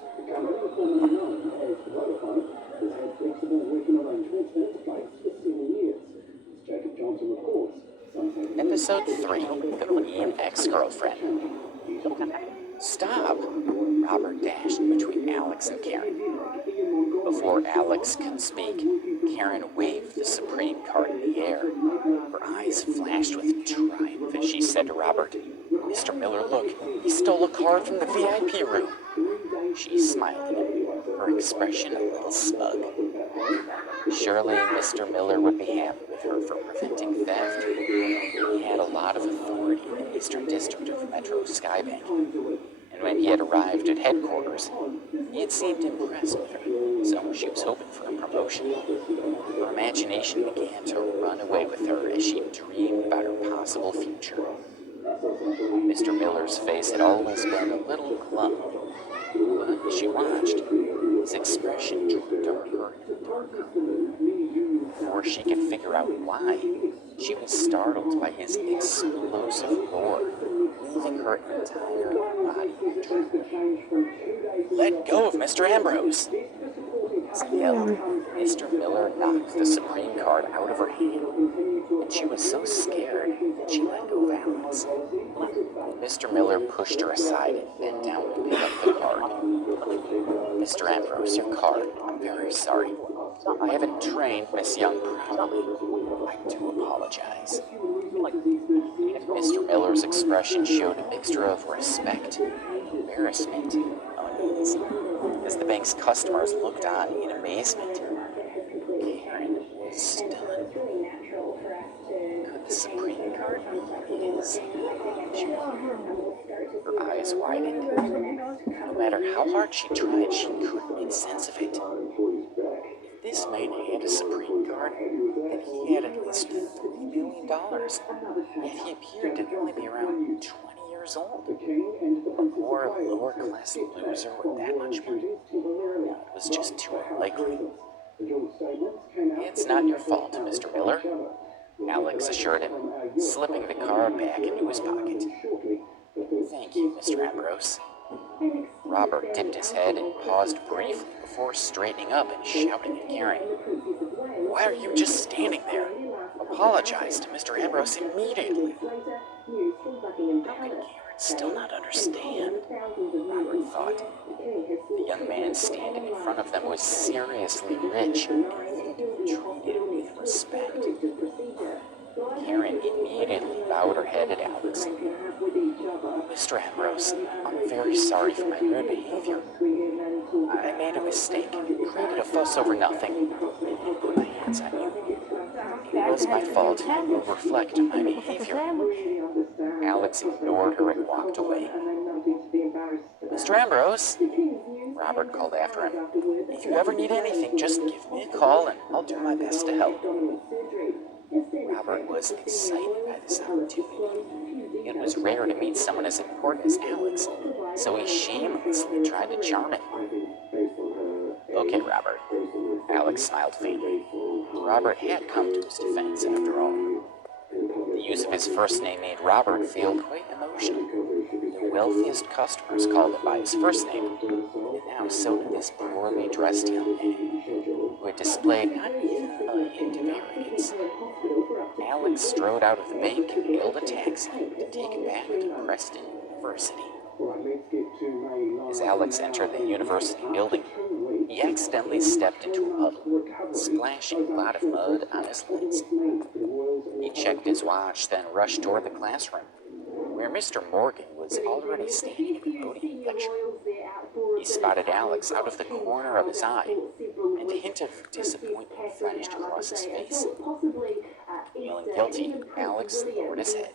Episode 3, The Mean Ex-Girlfriend. Stop! Robert dashed between Alex and Karen. Before Alex could speak, Karen waved the Supreme card in the air. Her eyes flashed with triumph as she said to Robert, "Mr. Miller, look, he stole a card from the VIP room." She smiled at him, her expression a little smug. Surely Mr. Miller would be happy with her for preventing theft. He had a lot of authority in the Eastern District of Metro Skybank, and when he had arrived at headquarters, he had seemed impressed with her, so she was hoping for a promotion. Her imagination began to run away with her as she dreamed about her possible future. Mr. Miller's face had always been a little glum, but as she watched, his expression grew darker and darker. Before she could figure out why, she was startled by his explosive roar, leaving her entire body trembling. "Let go of Mr. Ambrose!" As he yelled, Mr. Miller knocked the Supreme card out of her hand, and she was so scared that she let go of Alex. Mr. Miller pushed her aside and bent down to pick up the card. "Mr. Ambrose, your card. I'm very sorry. I haven't trained Miss Young properly. I do apologize." Mr. Miller's expression showed a mixture of respect, embarrassment, and unease, as the bank's customers looked on in amazement. Karen was stunned. Could the Supreme card be his? She wondered. Her eyes widened. No matter how hard she tried, she couldn't make sense of it. If this man had a Supreme card, then he had at least $3 million. Yet he appeared to only be around 20 years old. A poor, lower-class loser with that much money? It was just too unlikely. "It's not your fault, Mr. Miller," Alex assured him, slipping the card back into his pocket. "Thank you, Mr. Ambrose." Robert dipped his head and paused briefly before straightening up and shouting at Karen, "Why are you just standing there? apologize to Mr. Ambrose immediately. How can Karen still not understand? Robert thought. The young man standing in front of them was seriously rich and needed to be treated with respect. Karen immediately bowed her head at Alex. Mr. Ambrose, I'm very sorry for my rude behavior. I made a mistake and created a fuss over nothing. And put my hands on you. It was my fault and will reflect on my behavior. Alex ignored her and walked away. Mr. Ambrose, Robert called after him. If you ever need anything, just give me a call and I'll do my best to help. Robert was excited by this opportunity. It was rare to meet someone as important as Alex, so he shamelessly tried to charm him. Okay, Robert. Alex smiled faintly. Robert had come to his defense, after all. The use of his first name made Robert feel quite emotional. The wealthiest customers called him by his first name, and now so did this poorly dressed young man, who had displayed not even a hint of arrogance. Alex strode out of the bank and hailed a taxi to take him back to Preston University. As Alex entered the university building, he accidentally stepped into a puddle, splashing a lot of mud on his legs. He checked his watch, then rushed toward the classroom, where Mr. Morgan was already standing at the podium lecturing. He spotted Alex out of the corner of his eye, and a hint of disappointment flashed across his face. Feeling guilty, Alex lowered his head.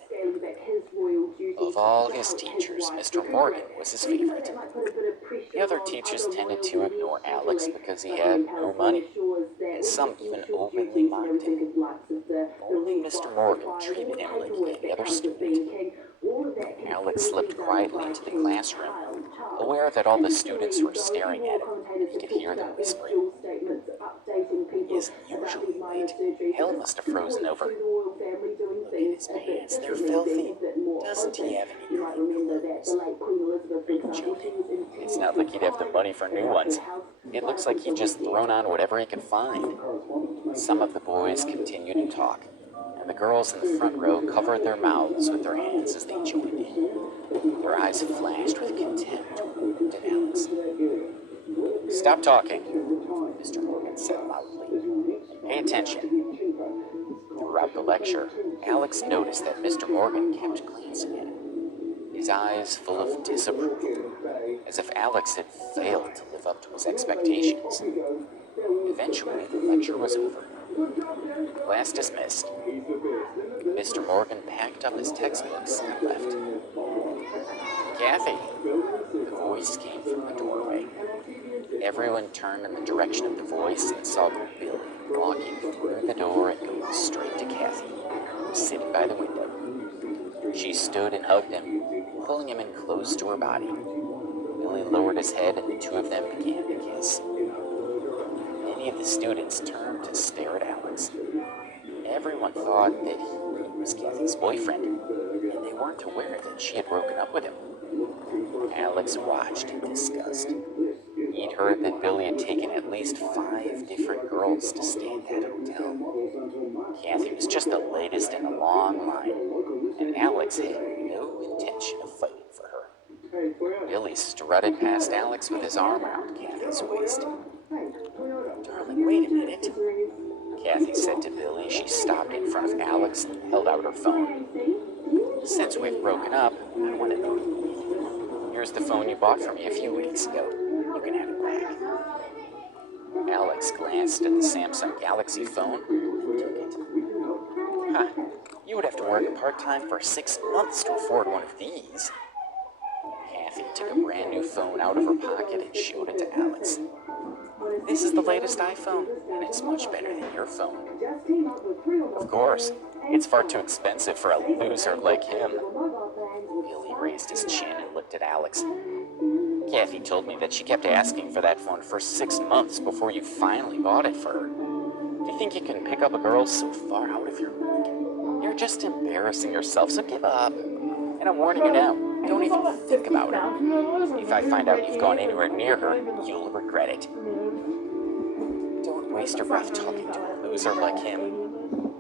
Of all his teachers, Mr. Morgan was his favorite. The other teachers tended to ignore Alex because he had no money, and some even openly mocked him. Only Mr. Morgan treated him like any other student. Alex slipped quietly into the classroom, aware that all the students were staring at him. He could hear them whispering. He isn't usually late. Hell must have frozen over. Look at his pants, they're filthy. Doesn't he have any clean clothes? Are you joking? It's not like he'd have the money for new ones. It looks like he'd just thrown on whatever he could find. Some of the boys continued to talk, and the girls in the front row covered their mouths with their hands as they joined in. Their eyes flashed with contempt at Alex. Stop talking, Mr. Morgan said loudly. Pay attention. Throughout the lecture, Alex noticed that Mr. Morgan kept glancing at him, his eyes full of disapproval, as if Alex had failed to live up to his expectations. Eventually, the lecture was over. Class dismissed. Mr. Morgan packed up his textbooks and left. Kathy, the voice came from the doorway. Everyone turned in the direction of the voice and saw Billy walking through the door and going straight to Kathy, who was sitting by the window. She stood and hugged him, pulling him in close to her body. Billy lowered his head and the two of them began to kiss. Many of the students turned to stare at Alex. Everyone thought that he was Kathy's boyfriend, and they weren't aware that she had broken up with him. Alex watched in disgust. He'd heard that Billy had taken at least 5 different girls to stay at that hotel. Kathy was just the latest in a long line, and Alex had no intention of fighting for her. Billy strutted past Alex with his arm around Kathy's waist. Darling, wait a minute, Kathy said to Billy as she stopped in front of Alex and held out her phone. Since we've broken up, I want to know. Here's the phone you bought for me a few weeks ago. You can have it back. Alex glanced at the Samsung Galaxy phone and took it. Huh, you would have to work part-time for 6 months to afford one of these. Kathy took a brand new phone out of her pocket and showed it to Alex. This is the latest iPhone, and it's much better than your phone. Of course, it's far too expensive for a loser like him. Billy raised his chin and looked at Alex. Kathy told me that she kept asking for that phone for 6 months before you finally bought it for her. Do you think you can pick up a girl so far out of your league? You're just embarrassing yourself, so give up. And I'm warning you now, don't even think about it. If I find out you've gone anywhere near her, you'll regret it. Don't waste your breath talking to a loser like him.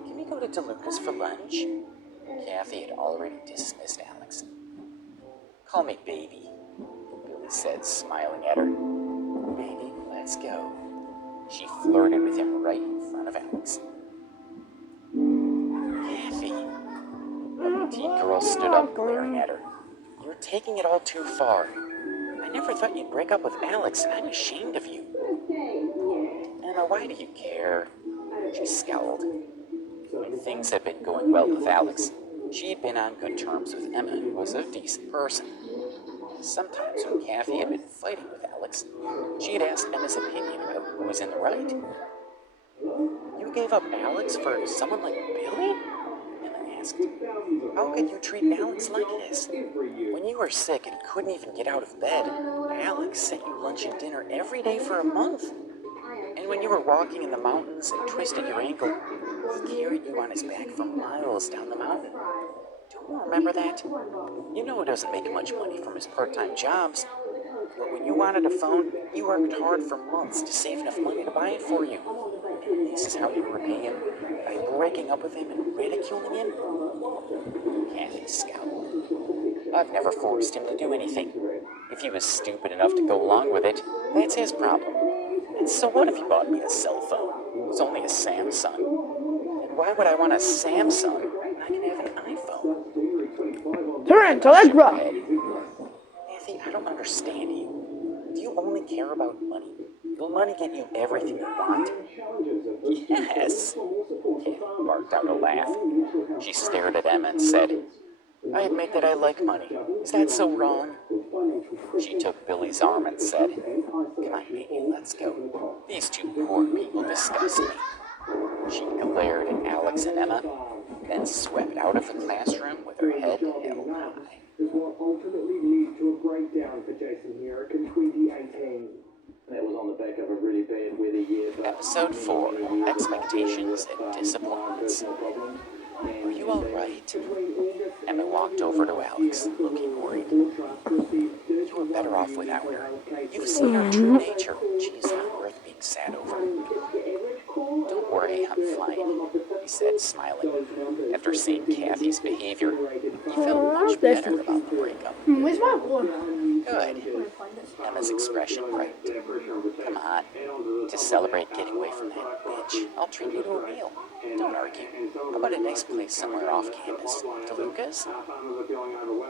Can we go to at DeLuca's for lunch? Kathy had already dismissed Alex. Call me baby, Billy said, smiling at her. Baby, let's go. She flirted with him right in front of Alex. Kathy! The petite girl stood up, glaring at her. You're taking it all too far. I never thought you'd break up with Alex, and I'm ashamed of you. Emma, why do you care? She scowled. When things had been going well with Alex, she had been on good terms with Emma and was a decent person. Sometimes when Kathy had been fighting with Alex, she had asked Emma's opinion about who was in the right. You gave up Alex for someone like Billy? Emma asked. How could you treat Alex like this? When you were sick and couldn't even get out of bed, Alex sent you lunch and dinner every day for a month. And when you were walking in the mountains and twisted your ankle, he carried you on his back for miles down the mountain. Don't you remember that? You know he doesn't make much money from his part-time jobs. But when you wanted a phone, you worked hard for months to save enough money to buy it for you. And this is how you repay him? By breaking up with him and ridiculing him? Kathy scowled. I've never forced him to do anything. If he was stupid enough to go along with it, that's his problem. And so what if he bought me a cell phone? It was only a Samsung. And why would I want a Samsung when I can have an iPhone? Tarantula! Kathy, I don't understand you. Do you only care about money? Will money get you everything you want? Yes. Kathy barked out a laugh. She stared at Emma and said, I admit that I like money. Is that so wrong? She took Billy's arm and said, Come on, baby, let's go. These two poor people disgust me. She glared at Alex and Emma, then swept out of the classroom with her head held high. This will ultimately lead to a breakdown for Jason Herrick in 2018. That was on the back of a really bad weather year. Episode 4, Expectations and Disappointments. Are you all right? Emma walked over to Alex, looking worried. You were better off without her. You've seen her true nature. She's not worth being sad over. Don't worry, I'm fine, he said, smiling. After seeing Kathy's behavior, he felt much better about the breakup. Where's my water? Good. Emma's expression brightened. Come on. To celebrate getting away from that bitch, I'll treat you to a meal. Don't argue. How about a nice place somewhere off campus? DeLuca's?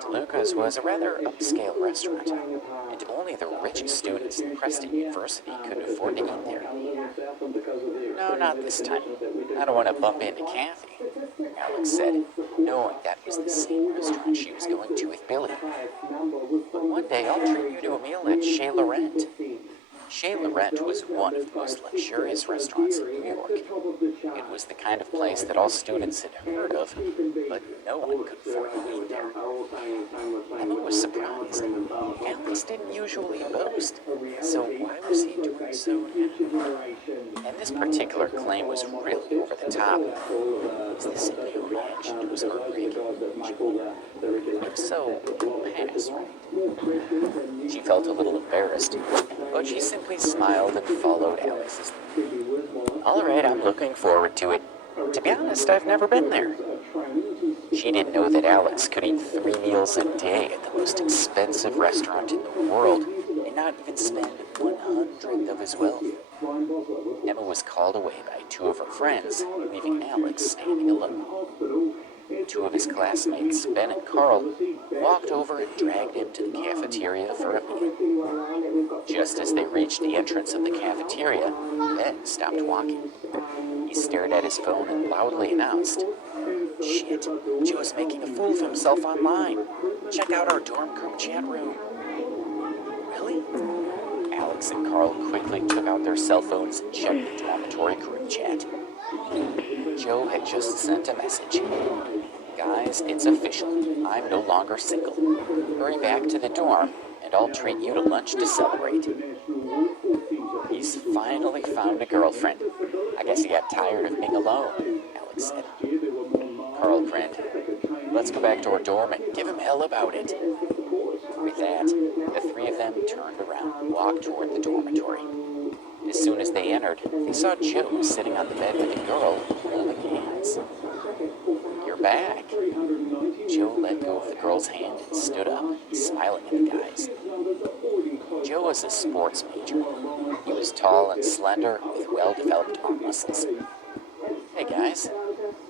DeLuca's was a rather upscale restaurant, and only the richest students in Preston University could afford to eat there. No, not this time. I don't want to bump into Kathy, Alex said, knowing that was the same restaurant she was going to with Billy. But one day I'll treat you to a meal at Chez Laurent. Chez Laurent was one of the most luxurious restaurants in New York. It was the kind of place that all students had heard of, but no one could afford to eat there. Emma was surprised. Alex didn't usually boast, so why was he doing so now? And this particular claim was really over the top. Was this simply a reaction to his heartbreak? If so, pass, right? She felt a little embarrassed, but she simply smiled and followed Alex's lead. All right, I'm looking forward to it. To be honest, I've never been there. She didn't know that Alex could eat 3 meals a day at the most expensive restaurant in the world and not even spend 1/100th of his wealth. Emma was called away by 2 of her friends, leaving Alex standing alone. 2 of his classmates, Ben and Carl, walked over and dragged him to the cafeteria for a meal. Just as they reached the entrance of the cafeteria, Ben stopped walking. He stared at his phone and loudly announced, Shit, Joe's making a fool of himself online. Check out our dorm group chat room. Really? Alex and Carl quickly took out their cell phones and checked the dormitory group chat. Joe had just sent a message. Guys, it's official. I'm no longer single. Hurry back to the dorm, and I'll treat you to lunch to celebrate. He's finally found a girlfriend. I guess he got tired of being alone, Alex said. Carl grinned. Let's go back to our dorm and give him hell about it. With that, the 3 of them turned around and walked toward the dormitory. As soon as they entered, they saw Joe sitting on the bed with a girl, holding hands. back. Joe let go of the girl's hand and stood up, smiling at the guys. Joe was a sports major. He was tall and slender with well-developed arm muscles. Hey guys,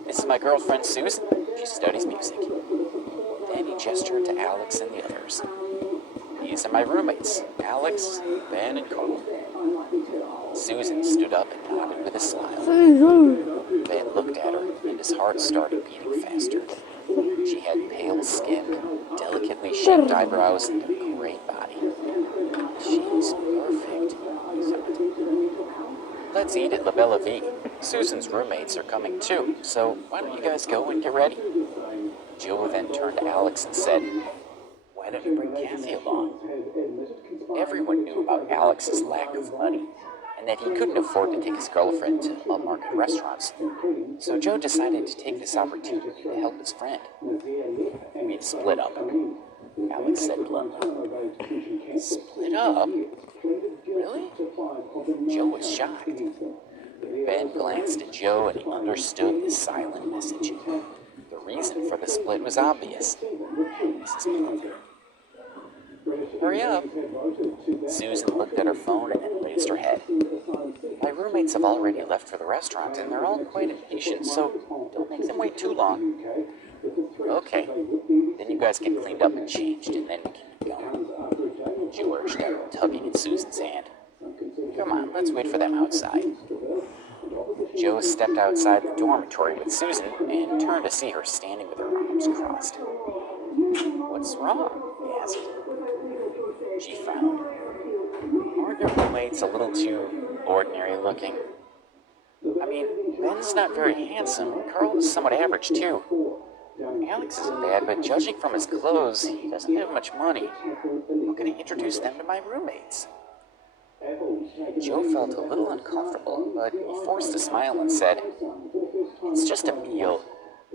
this is my girlfriend Susan. She studies music. Then he gestured to Alex and the others. These are my roommates, Alex, Ben, and Carl. Susan stood up and nodded with a smile. Ben looked at her, and his heart started beating faster. She had pale skin, delicately shaped eyebrows, and a great body. She's perfect. Let's eat at La Bella Vie. Susan's roommates are coming too, so why don't you guys go and get ready? Joe then turned to Alex and said, why don't you bring Kathy along? Everyone knew about Alex's lack of money, and that he couldn't afford to take his girlfriend to upmarket restaurants. So Joe decided to take this opportunity to help his friend. We'd split up. Alex said bluntly. Split up? Really? Joe was shocked. Ben glanced at Joe and he understood the silent message. The reason for the split was obvious. Mrs. Plumber. Hurry up. Susan looked at her phone and then raised her head. My roommates have already left for the restaurant and they're all quite impatient, so don't make them wait too long. Okay, then you guys get cleaned up and changed and then we can keep going. Joe urged her, tugging at Susan's hand. Come on, let's wait for them outside. Joe stepped outside the dormitory with Susan and turned to see her standing with her arms crossed. What's wrong? He asked. She frowned. Aren't your roommates a little too ordinary looking? I mean, Ben's not very handsome. Carl is somewhat average too. Alex isn't bad, but judging from his clothes, he doesn't have much money. How can I introduce them to my roommates? Joe felt a little uncomfortable, but he forced a smile and said, it's just a meal.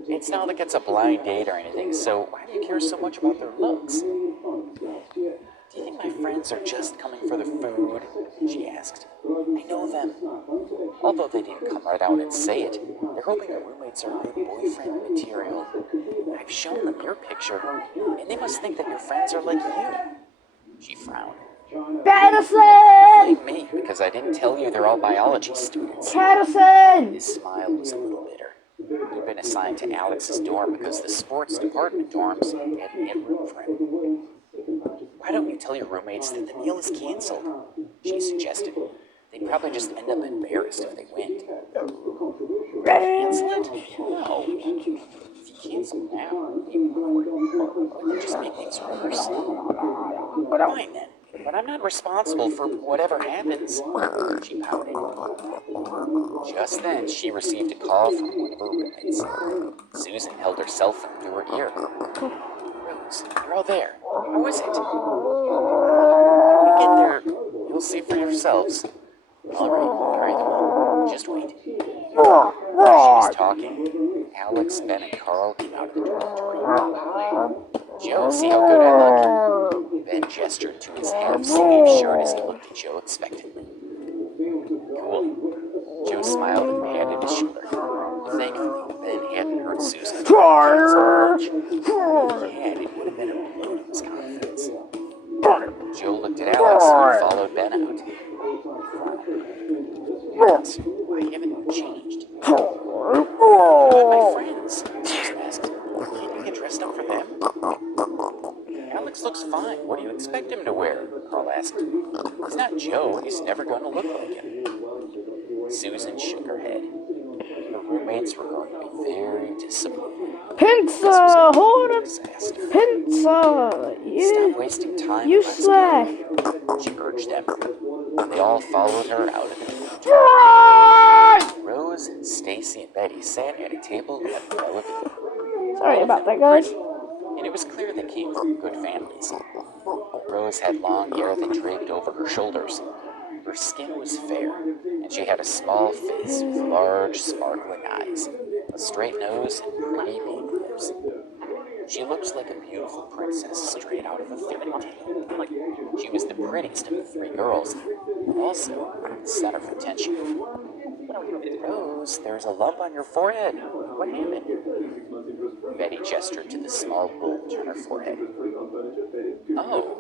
It's not like it's a blind date or anything, so why do you care so much about their looks? Do you think my friends are just coming for the food? She asked. I know them. Although they didn't come right out and say it, they're hoping the roommates are good boyfriend material. I've shown them your picture, and they must think that your friends are like you. She frowned. Patterson! Like me, because I didn't tell you they're all biology students. Patterson! His smile was a little bitter. He'd been assigned to Alex's dorm because the sports department dorms hadn't had room for him. Why don't you tell your roommates that the meal is canceled? She suggested. They'd probably just end up embarrassed if they went. Cancel it? No. If you cancel now, it just make things worse. Fine then. But I'm not responsible for whatever happens. She pouted. Just then, she received a call from one of her roommates. Susan held her cell phone to her ear. Rose, you're all there. How is it? When you get there, you'll see for yourselves. All right, hurry them on. Just wait. While she was talking, Alex, Ben, and Carl came out of the dormitory. Joe, see how good I look? Ben gestured to his half-sleeved shirt as he looked at Joe expectantly. Cool. Joe smiled and patted his shoulder. Thankfully, Ben hadn't heard Susan talk so much. If he had, it would have been a blow to his confidence. Joe looked at Alex, who followed Ben out. Alex, why haven't you changed? What about my friends? Susan asked. Can't you get dressed up for them? Alex looks fine. What do you expect him to wear? Carl asked. He's not Joe. He's never going to look like him. Susan shook her head. Her roommates were going to be very disappointed. Pizza! Hold up! Disaster. Pizza! Stop wasting time. You Let's slash! go. She urged them. They all followed her out of the dormitory. Rose, Stacy, and Betty sat at a table at the Bella Vie. Sorry about that, guys. And it was clear they came from good families. Rose had long hair that draped over her shoulders. Her skin was fair, and she had a small face with large, sparkling eyes, a straight nose, and pretty pink lips. She looked like a beautiful princess straight out of a fairy tale. She was the prettiest of the three girls, and also the center of attention. Rose, there's a lump on your forehead. What happened? Betty gestured to the small bulge on her forehead. Oh.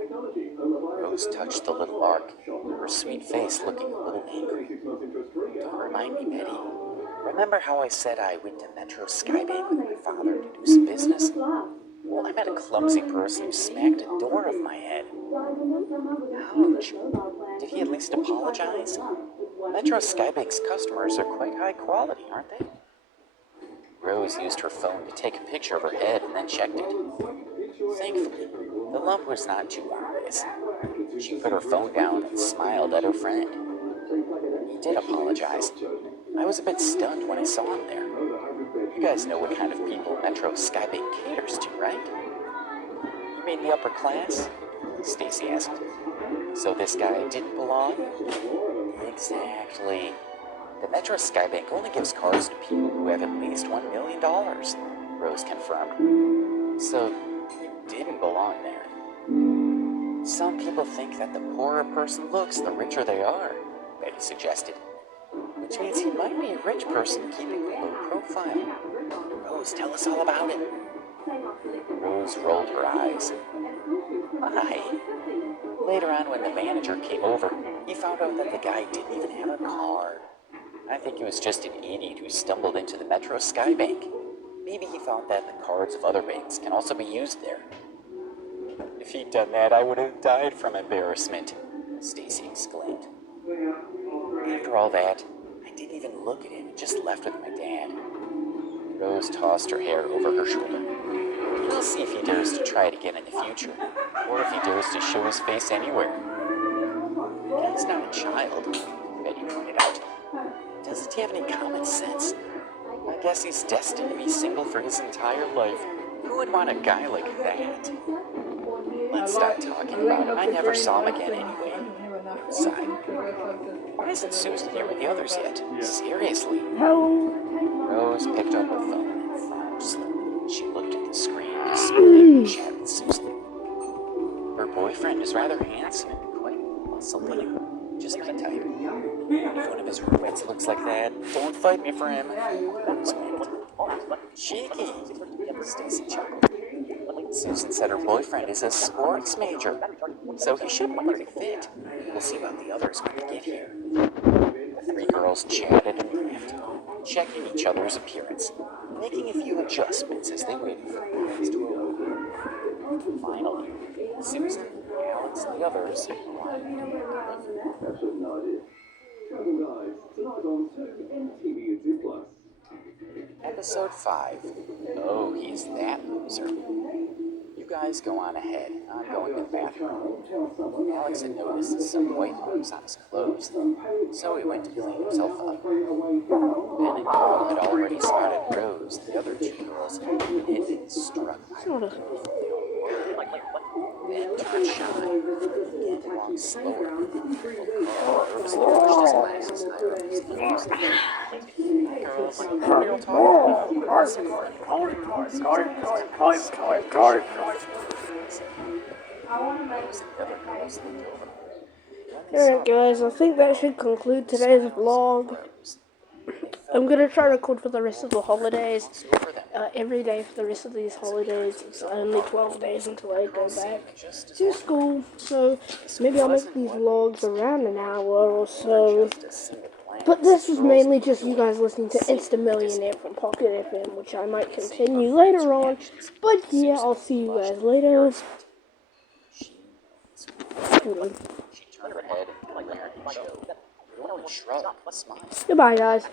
Rose touched the little mark, her sweet face looking a little angry. Don't remind me, Betty. Remember how I said I went to Metro Skybank with my father to do some business? Well, I met a clumsy person who smacked a door off my head. Ouch. Did he at least apologize? Metro Skybank's customers are quite high quality, aren't they? Rose used her phone to take a picture of her head and then checked it. Thankfully, the lump was not too obvious. She put her phone down and smiled at her friend. He did apologize. I was a bit stunned when I saw him there. You guys know what kind of people Metro Skybank caters to, right? You mean the upper class? Stacy asked. So this guy didn't belong? Exactly. The Metro Skybank only gives cars to people who have at least $1 million, Rose confirmed. So you didn't belong there. Some people think that the poorer a person looks, the richer they are, Betty suggested. Which means he might be a rich person keeping a low profile. Rose, tell us all about it. Rose rolled her eyes. Why? Later on, when the manager came over, he found out that the guy didn't even have a card. I think he was just an idiot who stumbled into the Metro Skybank. Maybe he found that the cards of other banks can also be used there. If he'd done that, I would have died from embarrassment, Stacy exclaimed. After all that, I didn't even look at him and just left with my dad. Rose tossed her hair over her shoulder. We'll see if he dares to try it again in the future, or if he dares to show his face anywhere. He's not a child, Betty pointed out. Doesn't he have any common sense? I guess he's destined to be single for his entire life. Who would want a guy like that? Let's stop talking about it. I never saw him again anyway. Sighed. Why isn't Susan here with the others yet? Seriously. Rose picked up her phone and frowned slowly. She looked at the screen to chat with Susan. Her boyfriend is rather handsome and quite muscly. Just my type. If one of his roommates looks like that, don't fight me for him. Cheeky, Stacy chuckled. Susan said her boyfriend is a sports major, so he should likely fit. We'll see about the others when we get here. The three girls chatted and laughed, checking each other's appearance, making a few adjustments as they waited for the boys to arrive. Finally, Susan, Alex, and the others arrived. Episode 5. Oh, he's that loser. You guys go on ahead. I'm going to the bathroom. Alex had noticed some white marks on his clothes, so he went to clean himself up. Ben and Carl had already spotted Rose, the other two girls, and had been struck by her. Ben turned shy and began to walk slower. Carl nervously pushed his glasses higher up his nose. Girls, real talk. Alright guys, I think that should conclude today's vlog. I'm gonna try to record for the rest of the holidays. Every day for the rest of these holidays. It's only 12 days until I go back to school. So maybe I'll make these vlogs around an hour or so. But this is mainly just you guys listening to Insta Millionaire from Pocket FM, which I might continue later on. But yeah, I'll see you guys later. She turned her head like a shrugged, smiled. Goodbye, guys.